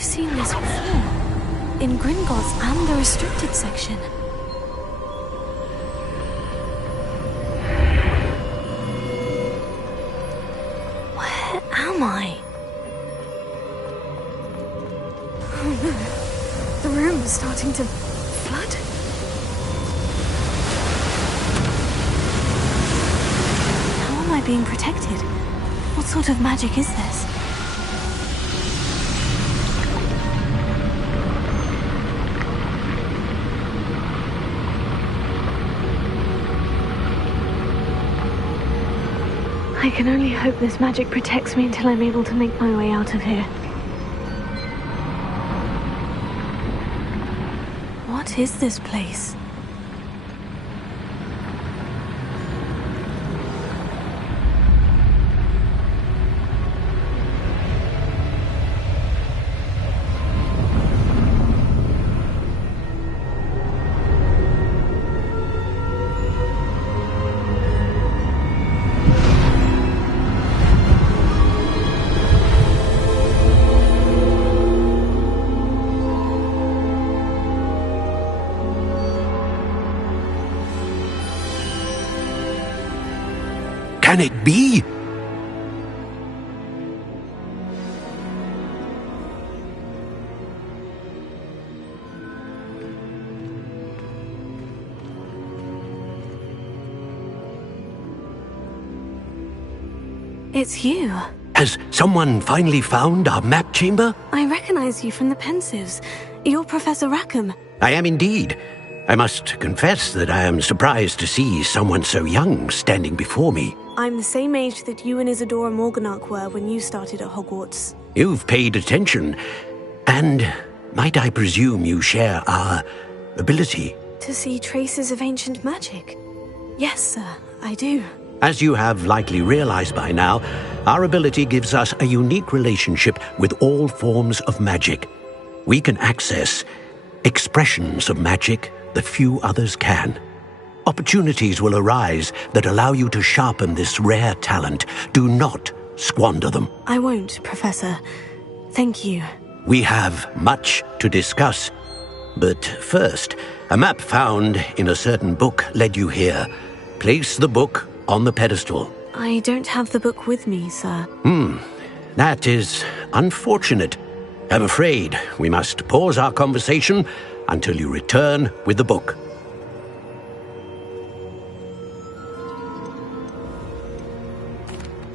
I've seen this before. In Gringotts and the restricted section. Where am I? Oh no. The room is starting to flood. How am I being protected? What sort of magic is this? I can only hope this magic protects me until I'm able to make my way out of here. What is this place? Can it be? It's you. Has someone finally found our map chamber? I recognize you from the Pensives. You're Professor Rackham. I am indeed. I must confess that I am surprised to see someone so young standing before me. I'm the same age that you and Isadora Morganach were when you started at Hogwarts. You've paid attention, and might I presume you share our ability? To see traces of ancient magic? Yes, sir, I do. As you have likely realized by now, our ability gives us a unique relationship with all forms of magic. We can access expressions of magic that few others can. Opportunities will arise that allow you to sharpen this rare talent. Do not squander them. I won't, Professor. Thank you. We have much to discuss. But first, a map found in a certain book led you here. Place the book on the pedestal. I don't have the book with me, sir. That is unfortunate. I'm afraid we must pause our conversation until you return with the book.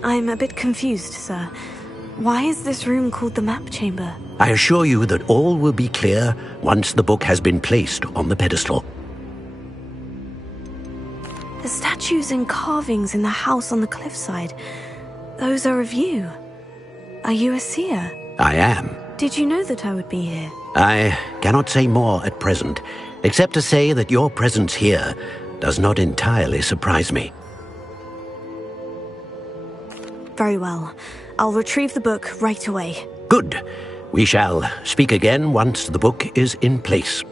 I'm a bit confused, sir. Why is this room called the map chamber? I assure you that all will be clear once the book has been placed on the pedestal. The statues and carvings in the house on the cliffside, those are of you. Are you a seer? I am. Did you know that I would be here? I cannot say more at present, except to say that your presence here does not entirely surprise me. Very well. I'll retrieve the book right away. Good. We shall speak again once the book is in place.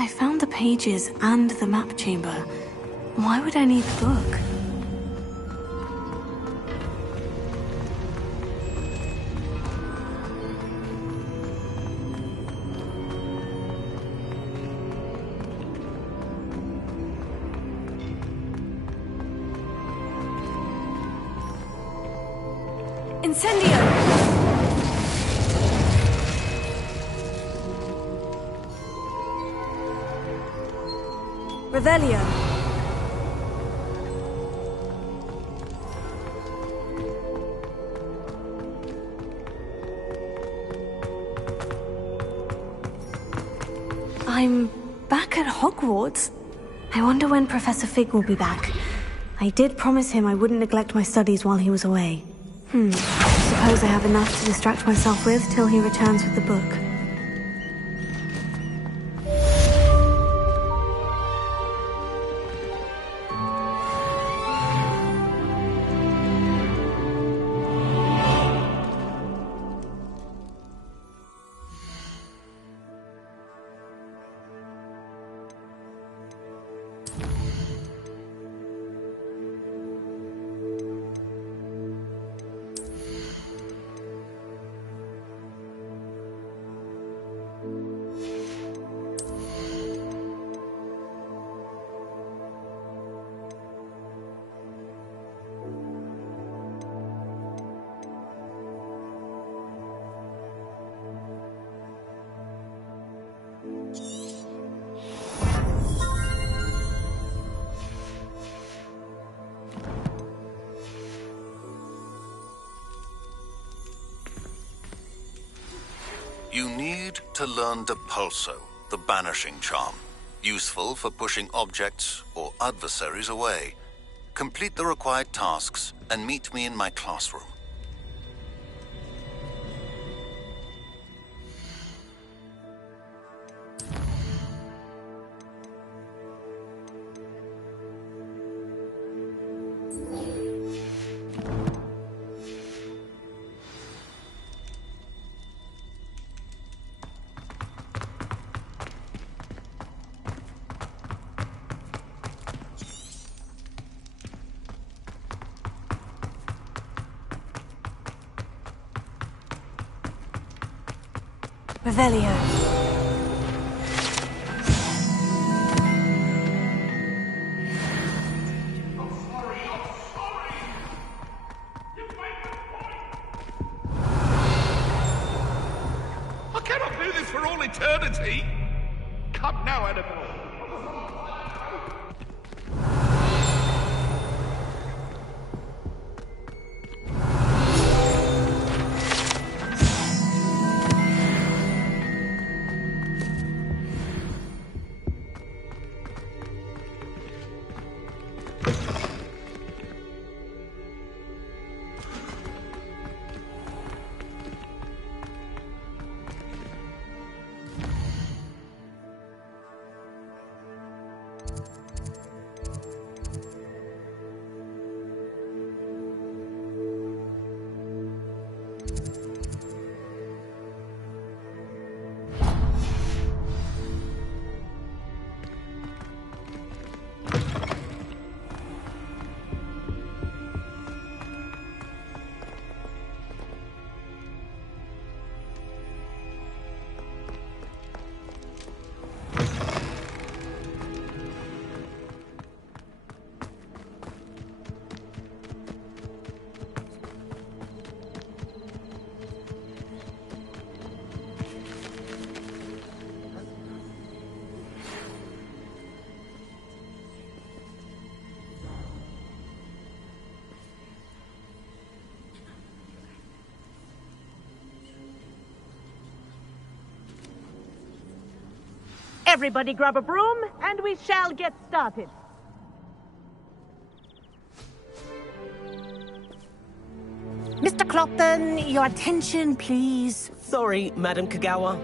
I found the pages and the map chamber. Why would I need the book? Incendio! Revelio. I'm back at Hogwarts. I wonder when Professor Fig will be back. I did promise him I wouldn't neglect my studies while he was away. Suppose I have enough to distract myself with till he returns with the book. You need to learn Depulso, the Banishing Charm. Useful for pushing objects or adversaries away. Complete the required tasks and meet me in my classroom. Revelio. I cannot do this for all eternity. Come now, Annabelle. Everybody grab a broom, and we shall get started. Mr. Clopton, your attention, please. Sorry, Madam Kagawa.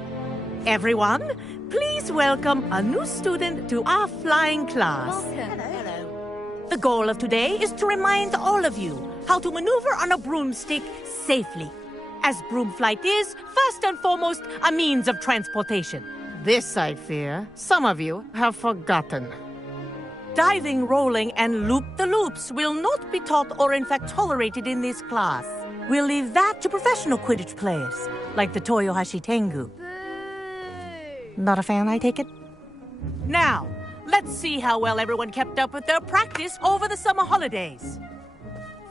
Everyone, please welcome a new student to our flying class. Welcome. Hello. The goal of today is to remind all of you how to maneuver on a broomstick safely, as broom flight is, first and foremost, a means of transportation. This, I fear, some of you have forgotten. Diving, rolling, and loop-the-loops will not be taught or in fact tolerated in this class. We'll leave that to professional Quidditch players, like the Toyohashi Tengu. Not a fan, I take it? Now, let's see how well everyone kept up with their practice over the summer holidays.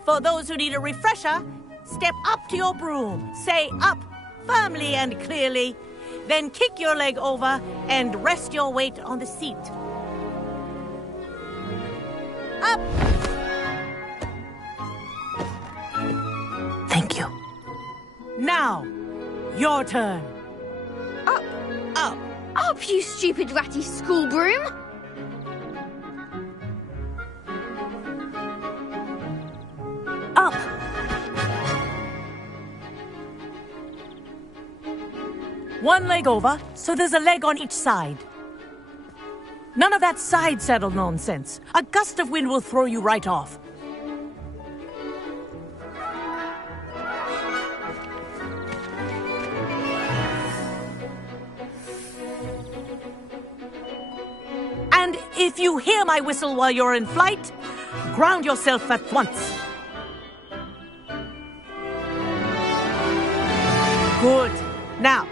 For those who need a refresher, step up to your broom, say up firmly and clearly, then kick your leg over and rest your weight on the seat. Up! Thank you. Now, your turn. Up! Up! Up, you stupid ratty school broom! Up! One leg over, so there's a leg on each side. None of that side saddle nonsense. A gust of wind will throw you right off. And if you hear my whistle while you're in flight, ground yourself at once. Good. Now,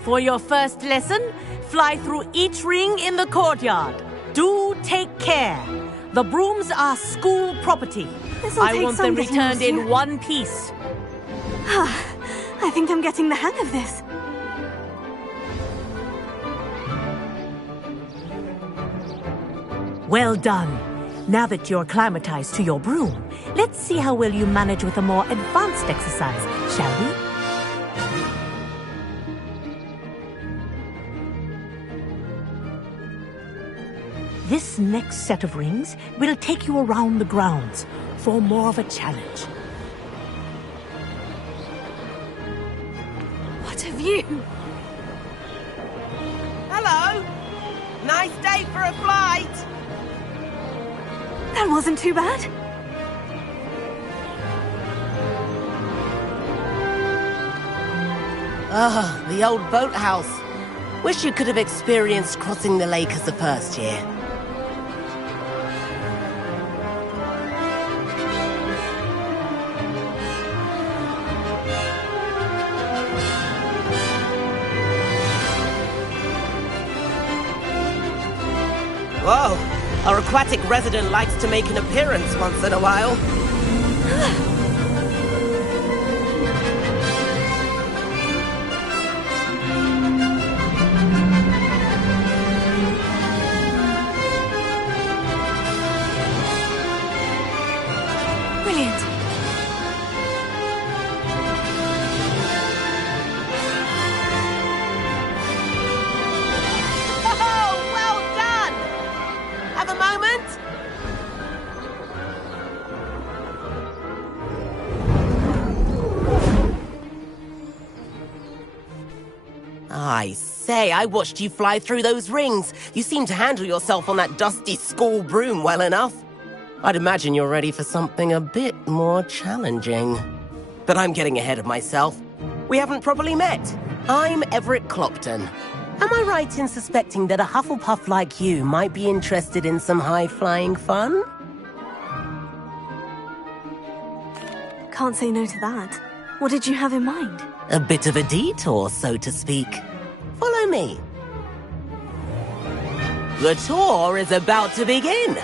for your first lesson, fly through each ring in the courtyard. Do take care. The brooms are school property. I want them returned in one piece. I think I'm getting the hang of this. Well done. Now that you're acclimatized to your broom, let's see how well you manage with a more advanced exercise, shall we? This next set of rings will take you around the grounds for more of a challenge. What have you? Hello! Nice day for a flight! That wasn't too bad. Ah, the old boathouse. Wish you could have experienced crossing the lake as a first year. Whoa! Our aquatic resident likes to make an appearance once in a while. Brilliant. Oh, well done! Have a moment? I say, I watched you fly through those rings. You seem to handle yourself on that dusty school broom well enough. I'd imagine you're ready for something a bit more challenging. But I'm getting ahead of myself. We haven't properly met. I'm Everett Clopton. Am I right in suspecting that a Hufflepuff like you might be interested in some high-flying fun? Can't say no to that. What did you have in mind? A bit of a detour, so to speak. Follow me. The tour is about to begin.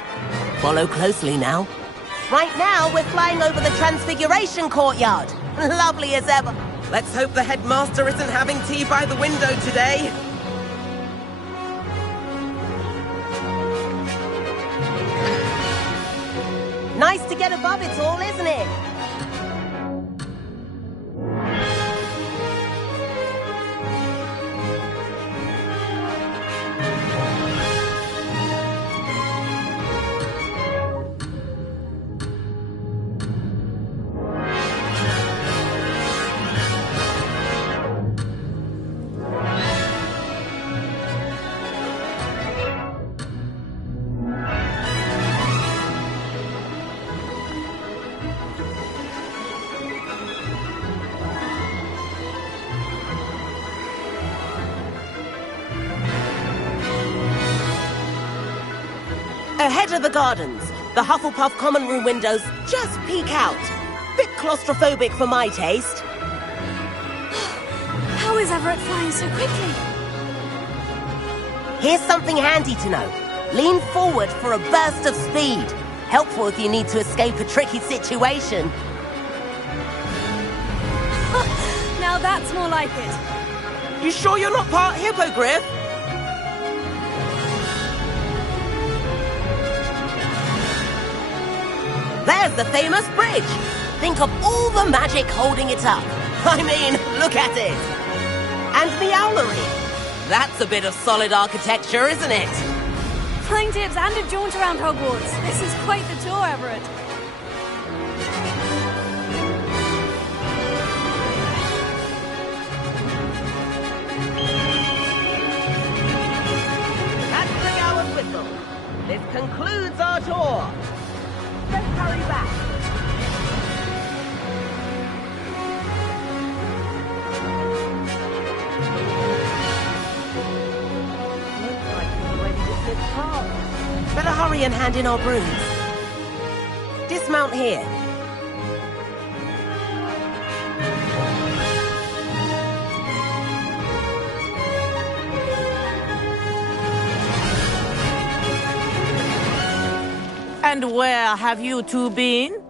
Follow closely now. Right now, we're flying over the Transfiguration Courtyard. Lovely as ever. Let's hope the headmaster isn't having tea by the window today. Nice to get above it all, isn't it? Ahead of the gardens, the Hufflepuff common room windows just peek out. Bit claustrophobic for my taste. How is Everett flying so quickly? Here's something handy to know. Lean forward for a burst of speed. Helpful if you need to escape a tricky situation. Now that's more like it. You sure you're not part hippogriff? There's the famous bridge. Think of all the magic holding it up. I mean, look at it. And the owlery. That's a bit of solid architecture, isn't it? Flying tips and a jaunt around Hogwarts. This is quite the tour, Everett. That's the hour's whistle. This concludes our tour. Let's hurry back. Better hurry and hand in our brooms. Dismount here. And where have you two been?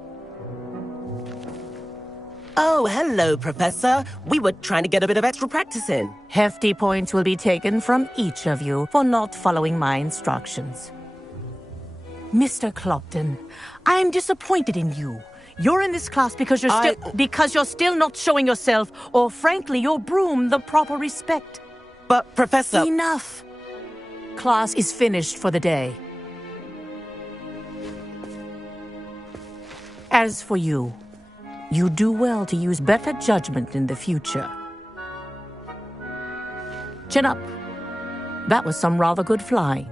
Oh, hello, Professor. We were trying to get a bit of extra practice in. Hefty points will be taken from each of you for not following my instructions. Mr. Clopton, I'm disappointed in you. You're in this class because you're still not showing yourself, or frankly, your broom the proper respect. But, Professor... Enough! Class is finished for the day. As for you, you do well to use better judgment in the future. Chin up. That was some rather good flying.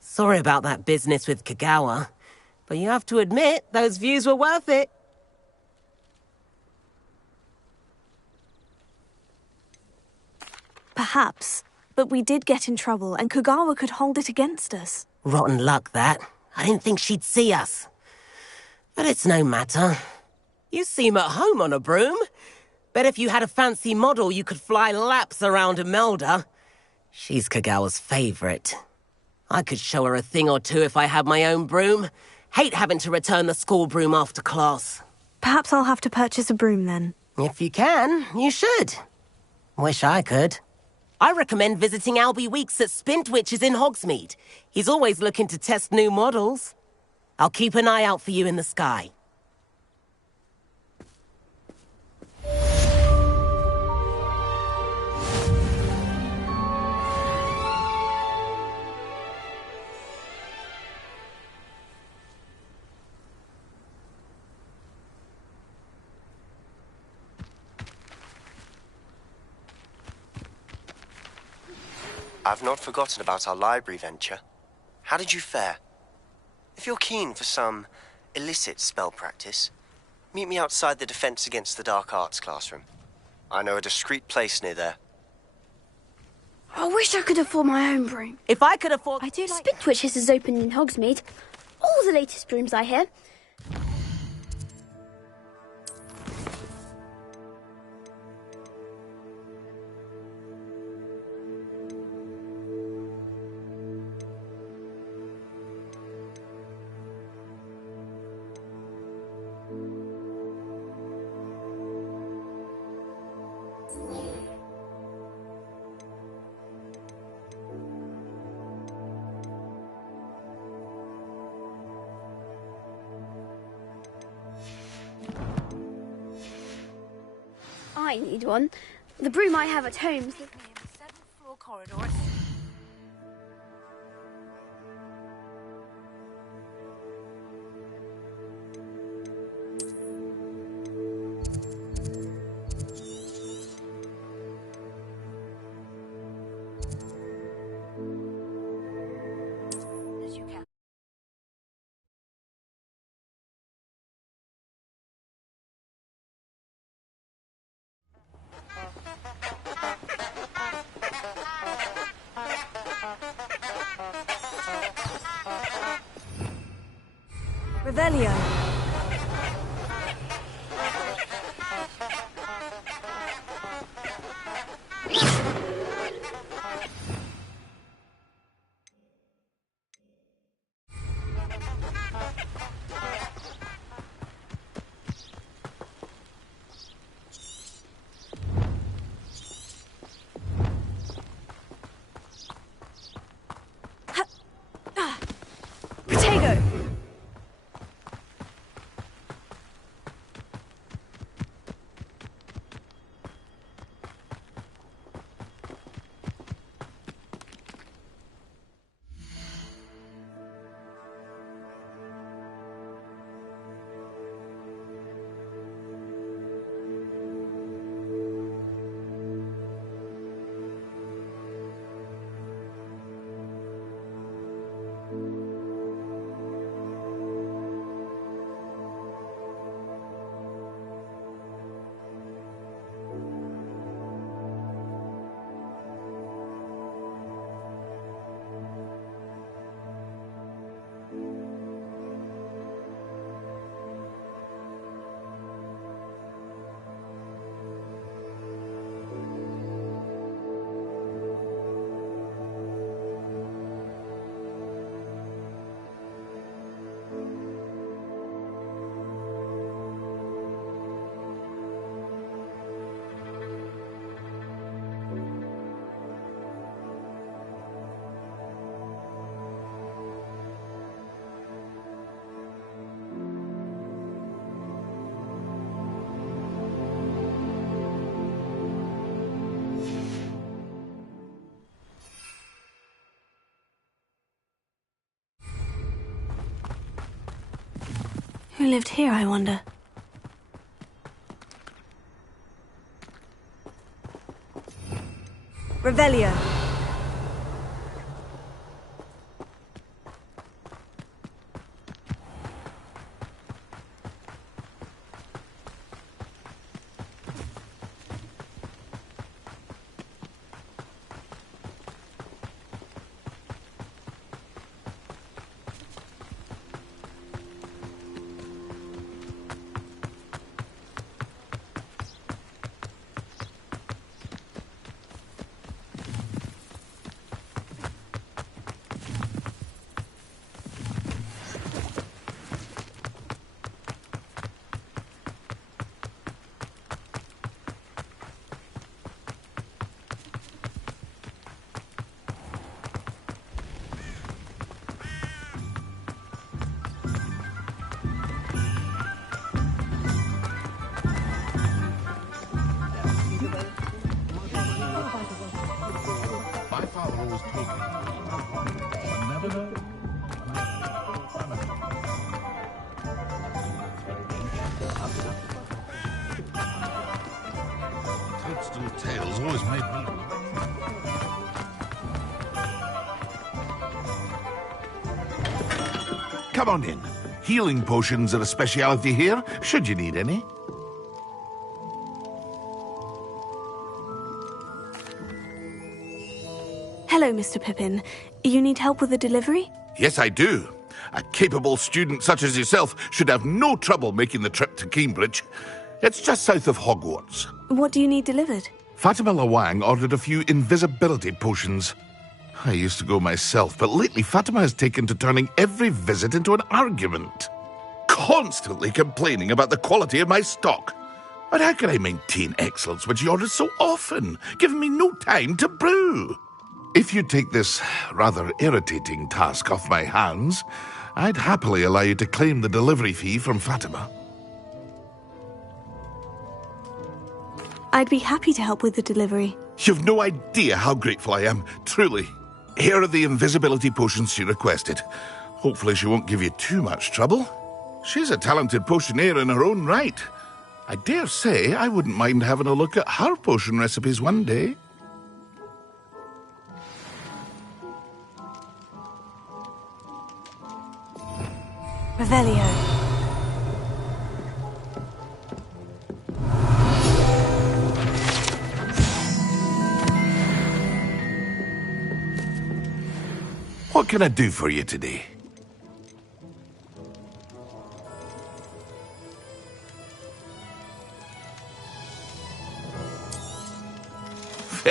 Sorry about that business with Kagawa, but you have to admit, those views were worth it. Perhaps, but we did get in trouble, and Kagawa could hold it against us. Rotten luck, that. I didn't think she'd see us. But it's no matter. You seem at home on a broom. Bet if you had a fancy model, you could fly laps around Imelda. She's Kagawa's favorite. I could show her a thing or two if I had my own broom. Hate having to return the school broom after class. Perhaps I'll have to purchase a broom then. If you can, you should. Wish I could. I recommend visiting Albie Weeks at Spintwitches in Hogsmeade. He's always looking to test new models. I'll keep an eye out for you in the sky. I've not forgotten about our library venture. How did you fare? If you're keen for some illicit spell practice, meet me outside the Defense Against the Dark Arts classroom. I know a discreet place near there. I wish I could afford my own broom. If I could afford... I do like... Spintwitches is open in Hogsmeade. All the latest brooms, I hear. I need one. The broom I have at home gives me in the 7th floor corridor. Revelio. Who lived here, I wonder? Revelio. Tales always made me. Come on in. Healing potions are a speciality here, should you need any. Hello, Mr. Pippin. You need help with the delivery? Yes, I do. A capable student such as yourself should have no trouble making the trip to Cambridge. It's just south of Hogwarts. What do you need delivered? Fatima Lawang ordered a few invisibility potions. I used to go myself, but lately Fatima has taken to turning every visit into an argument. Constantly complaining about the quality of my stock. But how can I maintain excellence when she orders so often, giving me no time to brew? If you take this rather irritating task off my hands, I'd happily allow you to claim the delivery fee from Fatima. I'd be happy to help with the delivery. You've no idea how grateful I am, truly. Here are the invisibility potions she requested. Hopefully she won't give you too much trouble. She's a talented potioneer in her own right. I dare say I wouldn't mind having a look at her potion recipes one day. Revelio. What can I do for you today?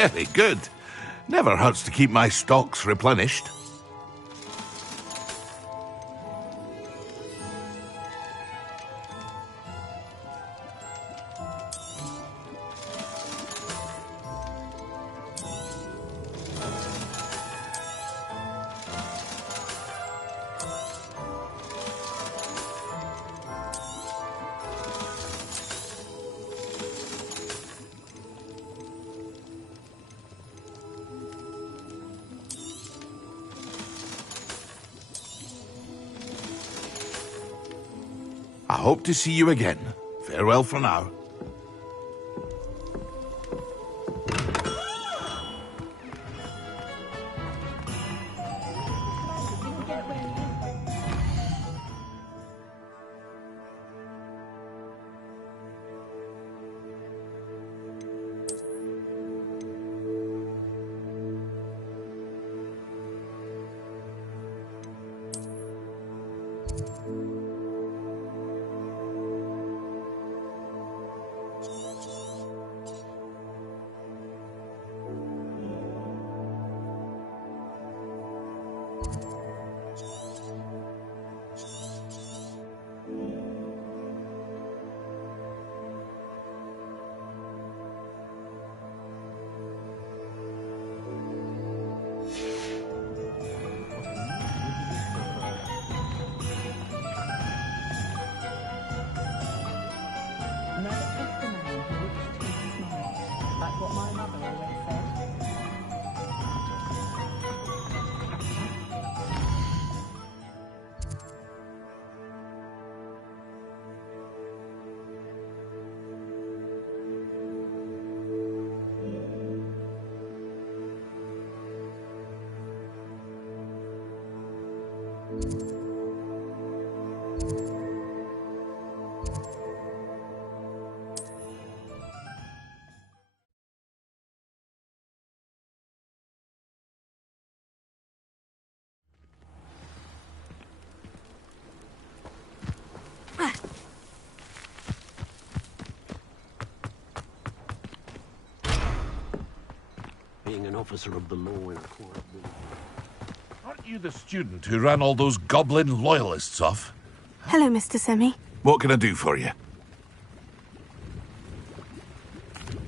Very good. Never hurts to keep my stocks replenished. I hope to see you again. Farewell for now. Being an officer of the law in a court of law. Aren't you the student who ran all those goblin loyalists off? Hello, Mr. Semi. What can I do for you?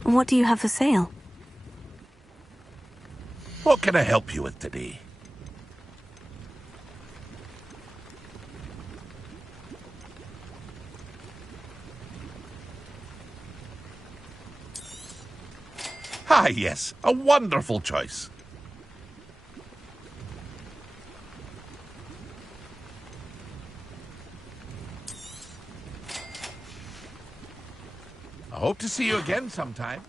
What do you have for sale? What can I help you with today? Ah, yes, a wonderful choice. I hope to see you again sometime.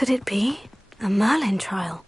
Could it be a Merlin trial?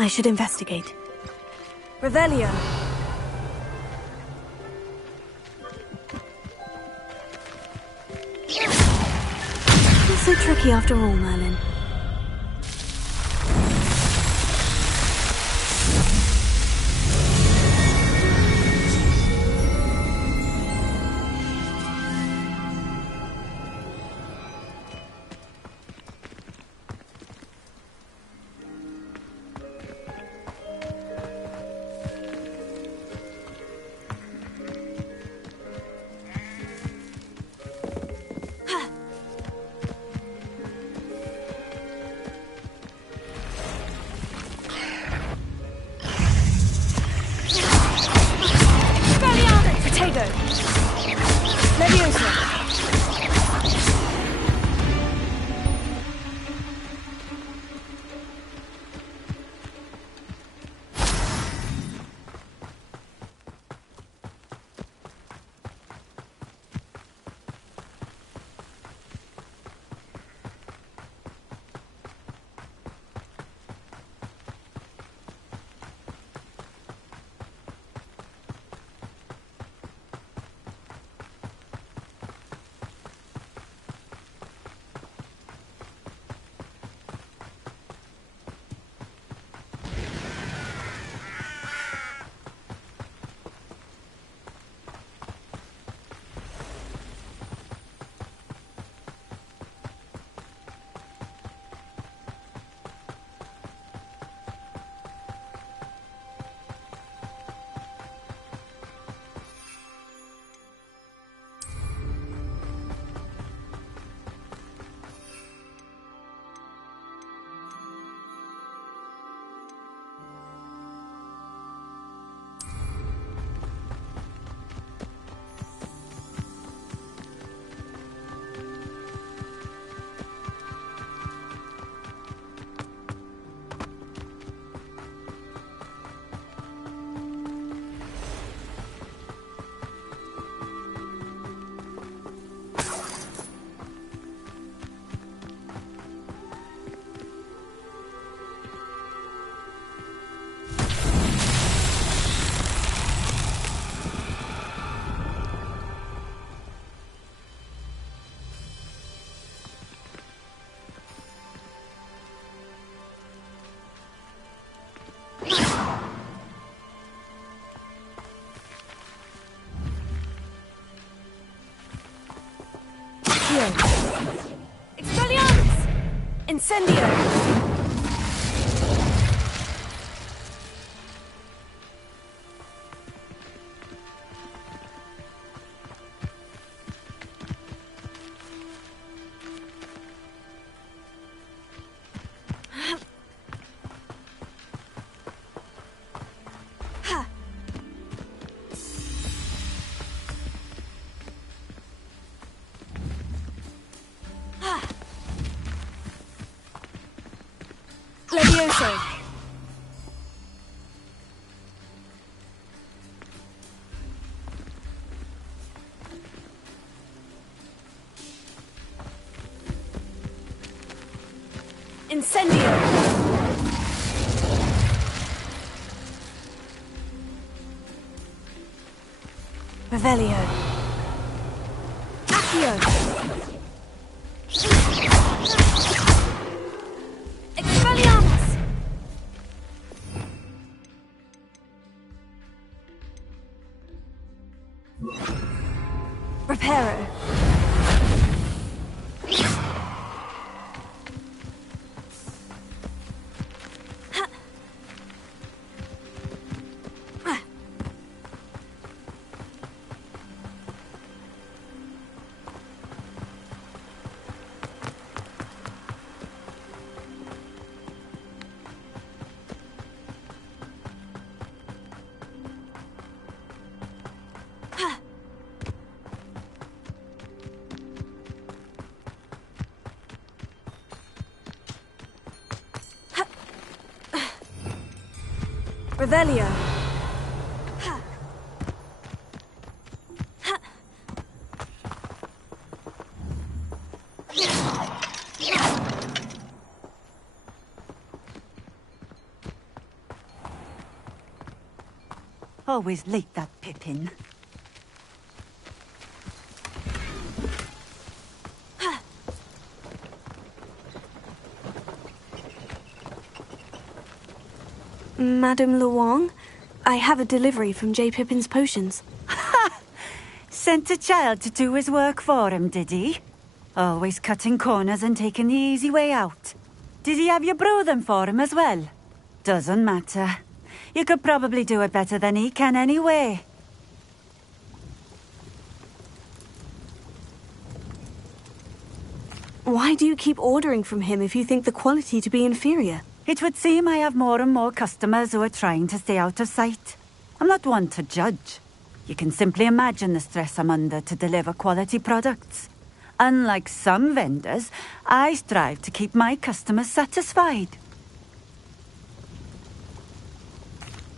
I should investigate. Revelio! Not so tricky after all, Merlin. Expelliarmus! Incendio! Levioso! Incendio! Revelio! Accio! Reparo. Revelio. Always like that Pippin. Madame Luong, I have a delivery from J. Pippin's potions. Ha! Sent a child to do his work for him, did he? Always cutting corners and taking the easy way out. Did he have you brew them for him as well? Doesn't matter. You could probably do it better than he can anyway. Why do you keep ordering from him if you think the quality to be inferior? It would seem I have more and more customers who are trying to stay out of sight. I'm not one to judge. You can simply imagine the stress I'm under to deliver quality products. Unlike some vendors, I strive to keep my customers satisfied.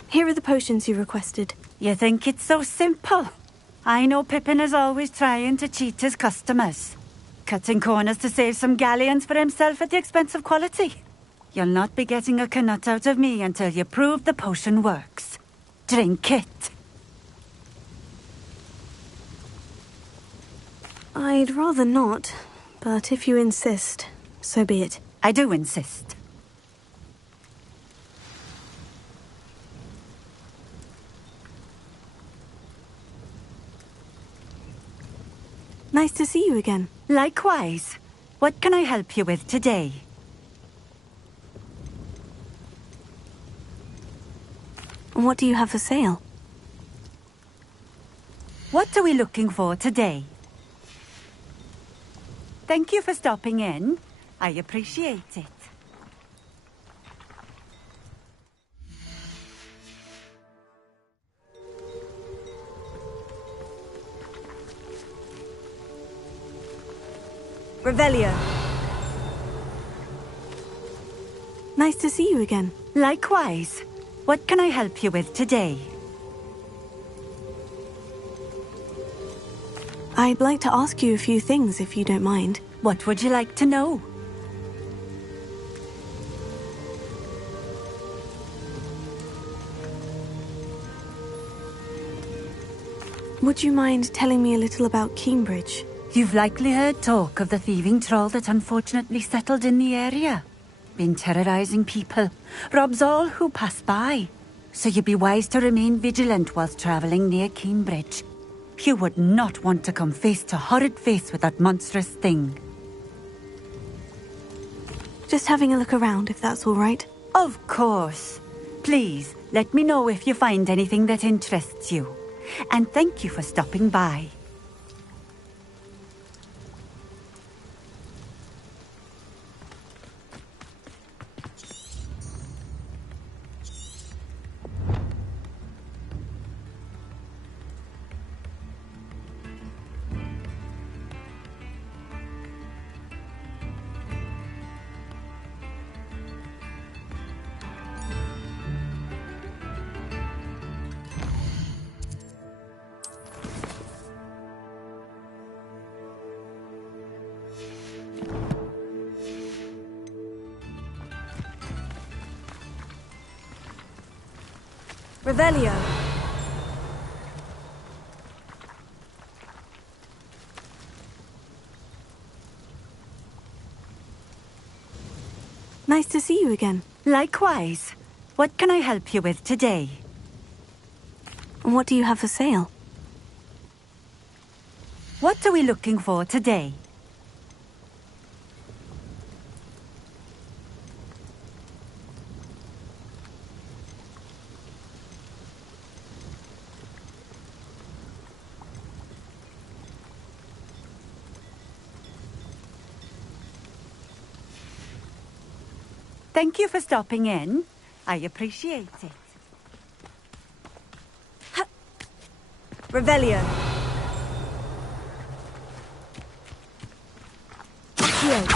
Here are the potions you requested. You think it's so simple? I know Pippin is always trying to cheat his customers. Cutting corners to save some galleons for himself at the expense of quality. You'll not be getting a canut out of me until you prove the potion works. Drink it. I'd rather not, but if you insist, so be it. I do insist. Nice to see you again. Likewise. What can I help you with today? What do you have for sale? What are we looking for today? Thank you for stopping in. I appreciate it. Revelio. Nice to see you again. Likewise. What can I help you with today? I'd like to ask you a few things, if you don't mind. What would you like to know? Would you mind telling me a little about Cambridge? You've likely heard talk of the thieving troll that unfortunately settled in the area. Been terrorizing people, robs all who pass by. So you'd be wise to remain vigilant whilst traveling near Cambridge. You would not want to come face to horrid face with that monstrous thing. Just having a look around, if that's all right. Of course. Please, let me know if you find anything that interests you. And thank you for stopping by. Revelio. Nice to see you again. Likewise. What can I help you with today? What do you have for sale? What are we looking for today? Thank you for stopping in. I appreciate it. Revelio. Here.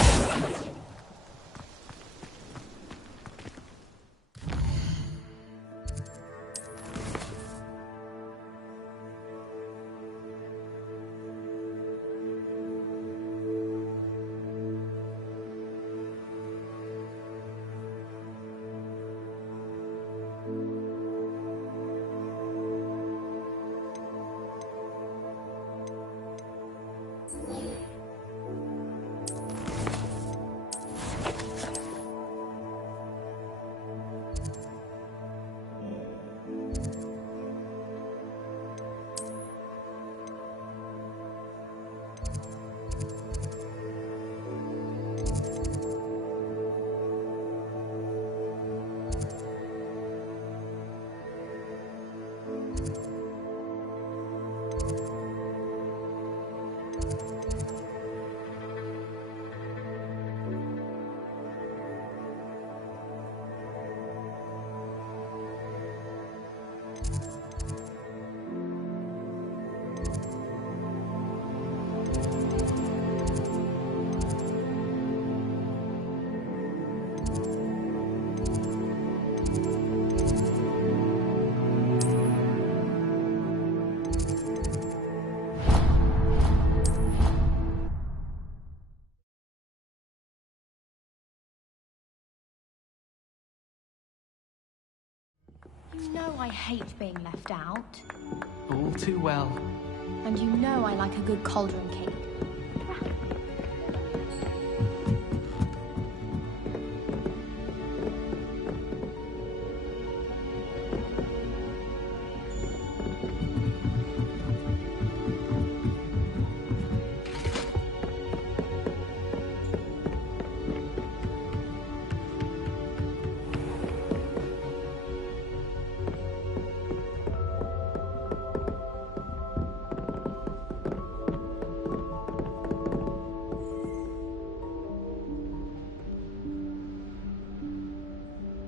You know I hate being left out. All too well. And you know I like a good cauldron cake.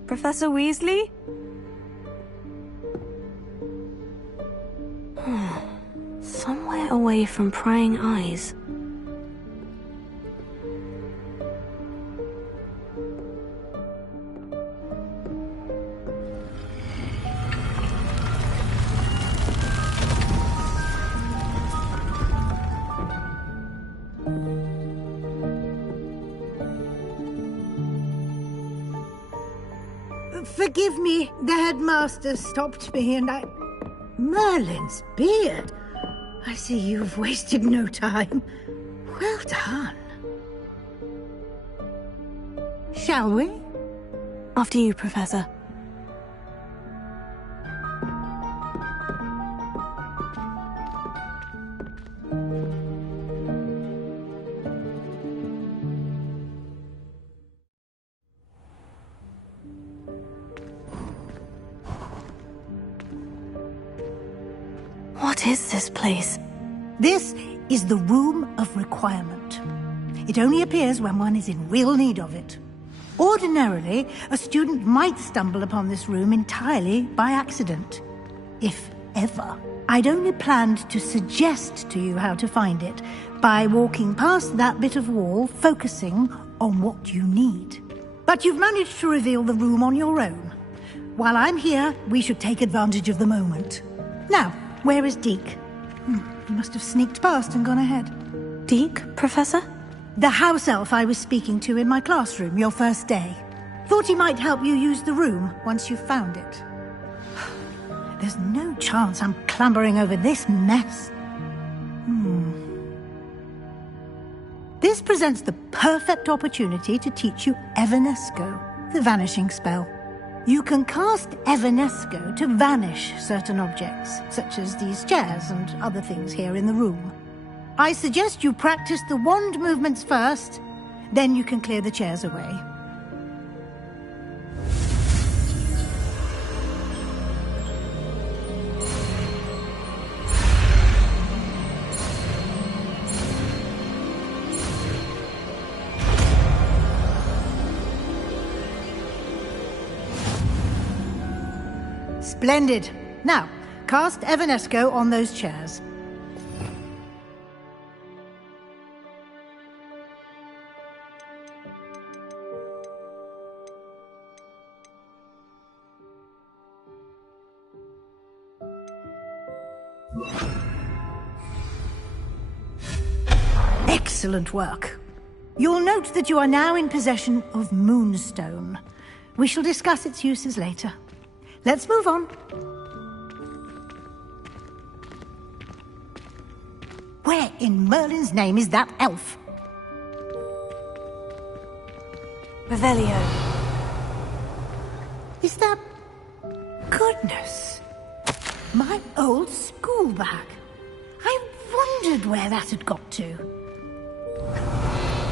Professor Weasley? Somewhere away from prying eyes. Forgive me, the headmaster stopped me and I... Merlin's beard! I see you've wasted no time. Well done. Shall we? After you, Professor. What is this place? This is the Room of Requirement. It only appears when one is in real need of it. Ordinarily, a student might stumble upon this room entirely by accident. If ever. I'd only planned to suggest to you how to find it by walking past that bit of wall, focusing on what you need. But you've managed to reveal the room on your own. While I'm here, we should take advantage of the moment. Now, where is Deek? He must have sneaked past and gone ahead. Deek, Professor? The house elf I was speaking to in my classroom your first day. Thought he might help you use the room once you found it. There's no chance I'm clambering over this mess. This presents the perfect opportunity to teach you Evanesco, the vanishing spell. You can cast Evanesco to vanish certain objects, such as these chairs and other things here in the room. I suggest you practice the wand movements first, then you can clear the chairs away. Splendid. Now, cast Evanesco on those chairs. Excellent work. You'll note that you are now in possession of Moonstone. We shall discuss its uses later. Let's move on. Where in Merlin's name is that elf? Revelio. Is that... Goodness. My old school bag. I wondered where that had got to.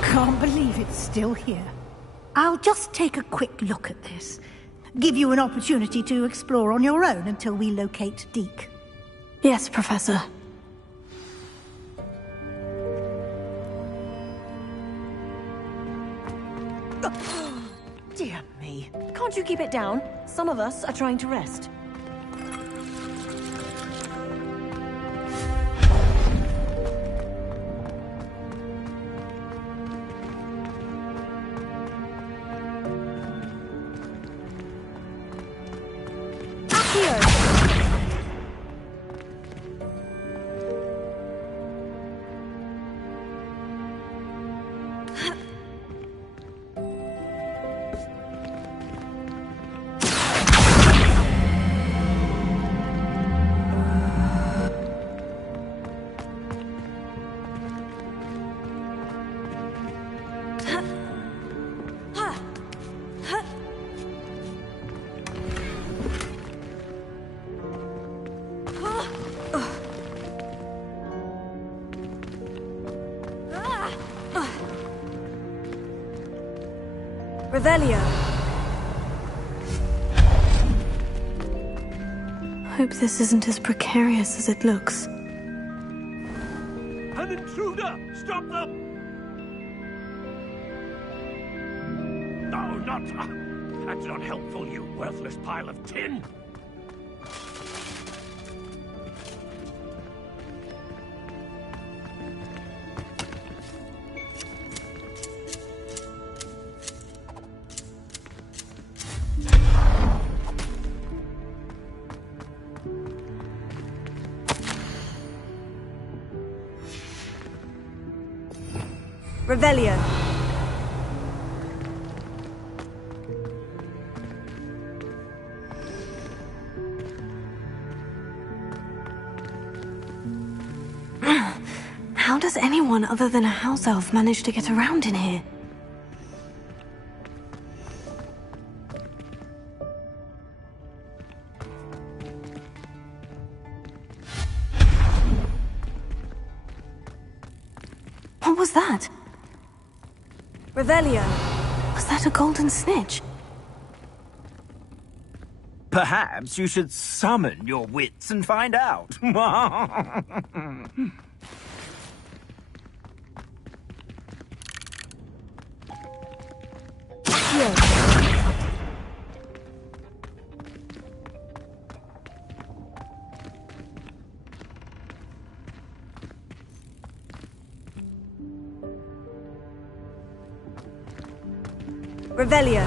Can't believe it's still here. I'll just take a quick look at this. Give you an opportunity to explore on your own until we locate Deek. Yes, Professor. Dear me. Can't you keep it down? Some of us are trying to rest. Revelio. Hope this isn't as precarious as it looks. An intruder! Stop them! No, not... that's not helpful, you worthless pile of tin! Revelio. How does anyone other than a house elf manage to get around in here? What was that? Revelio. Was that a golden snitch? Perhaps you should summon your wits and find out. Revelio.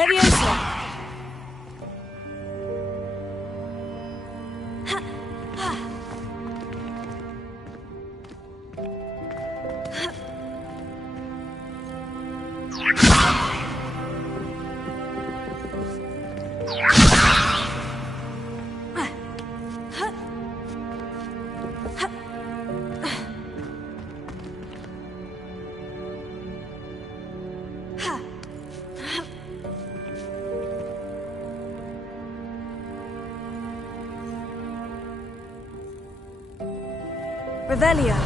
Leviosa! Revelio.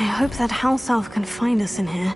I hope that house elf can find us in here.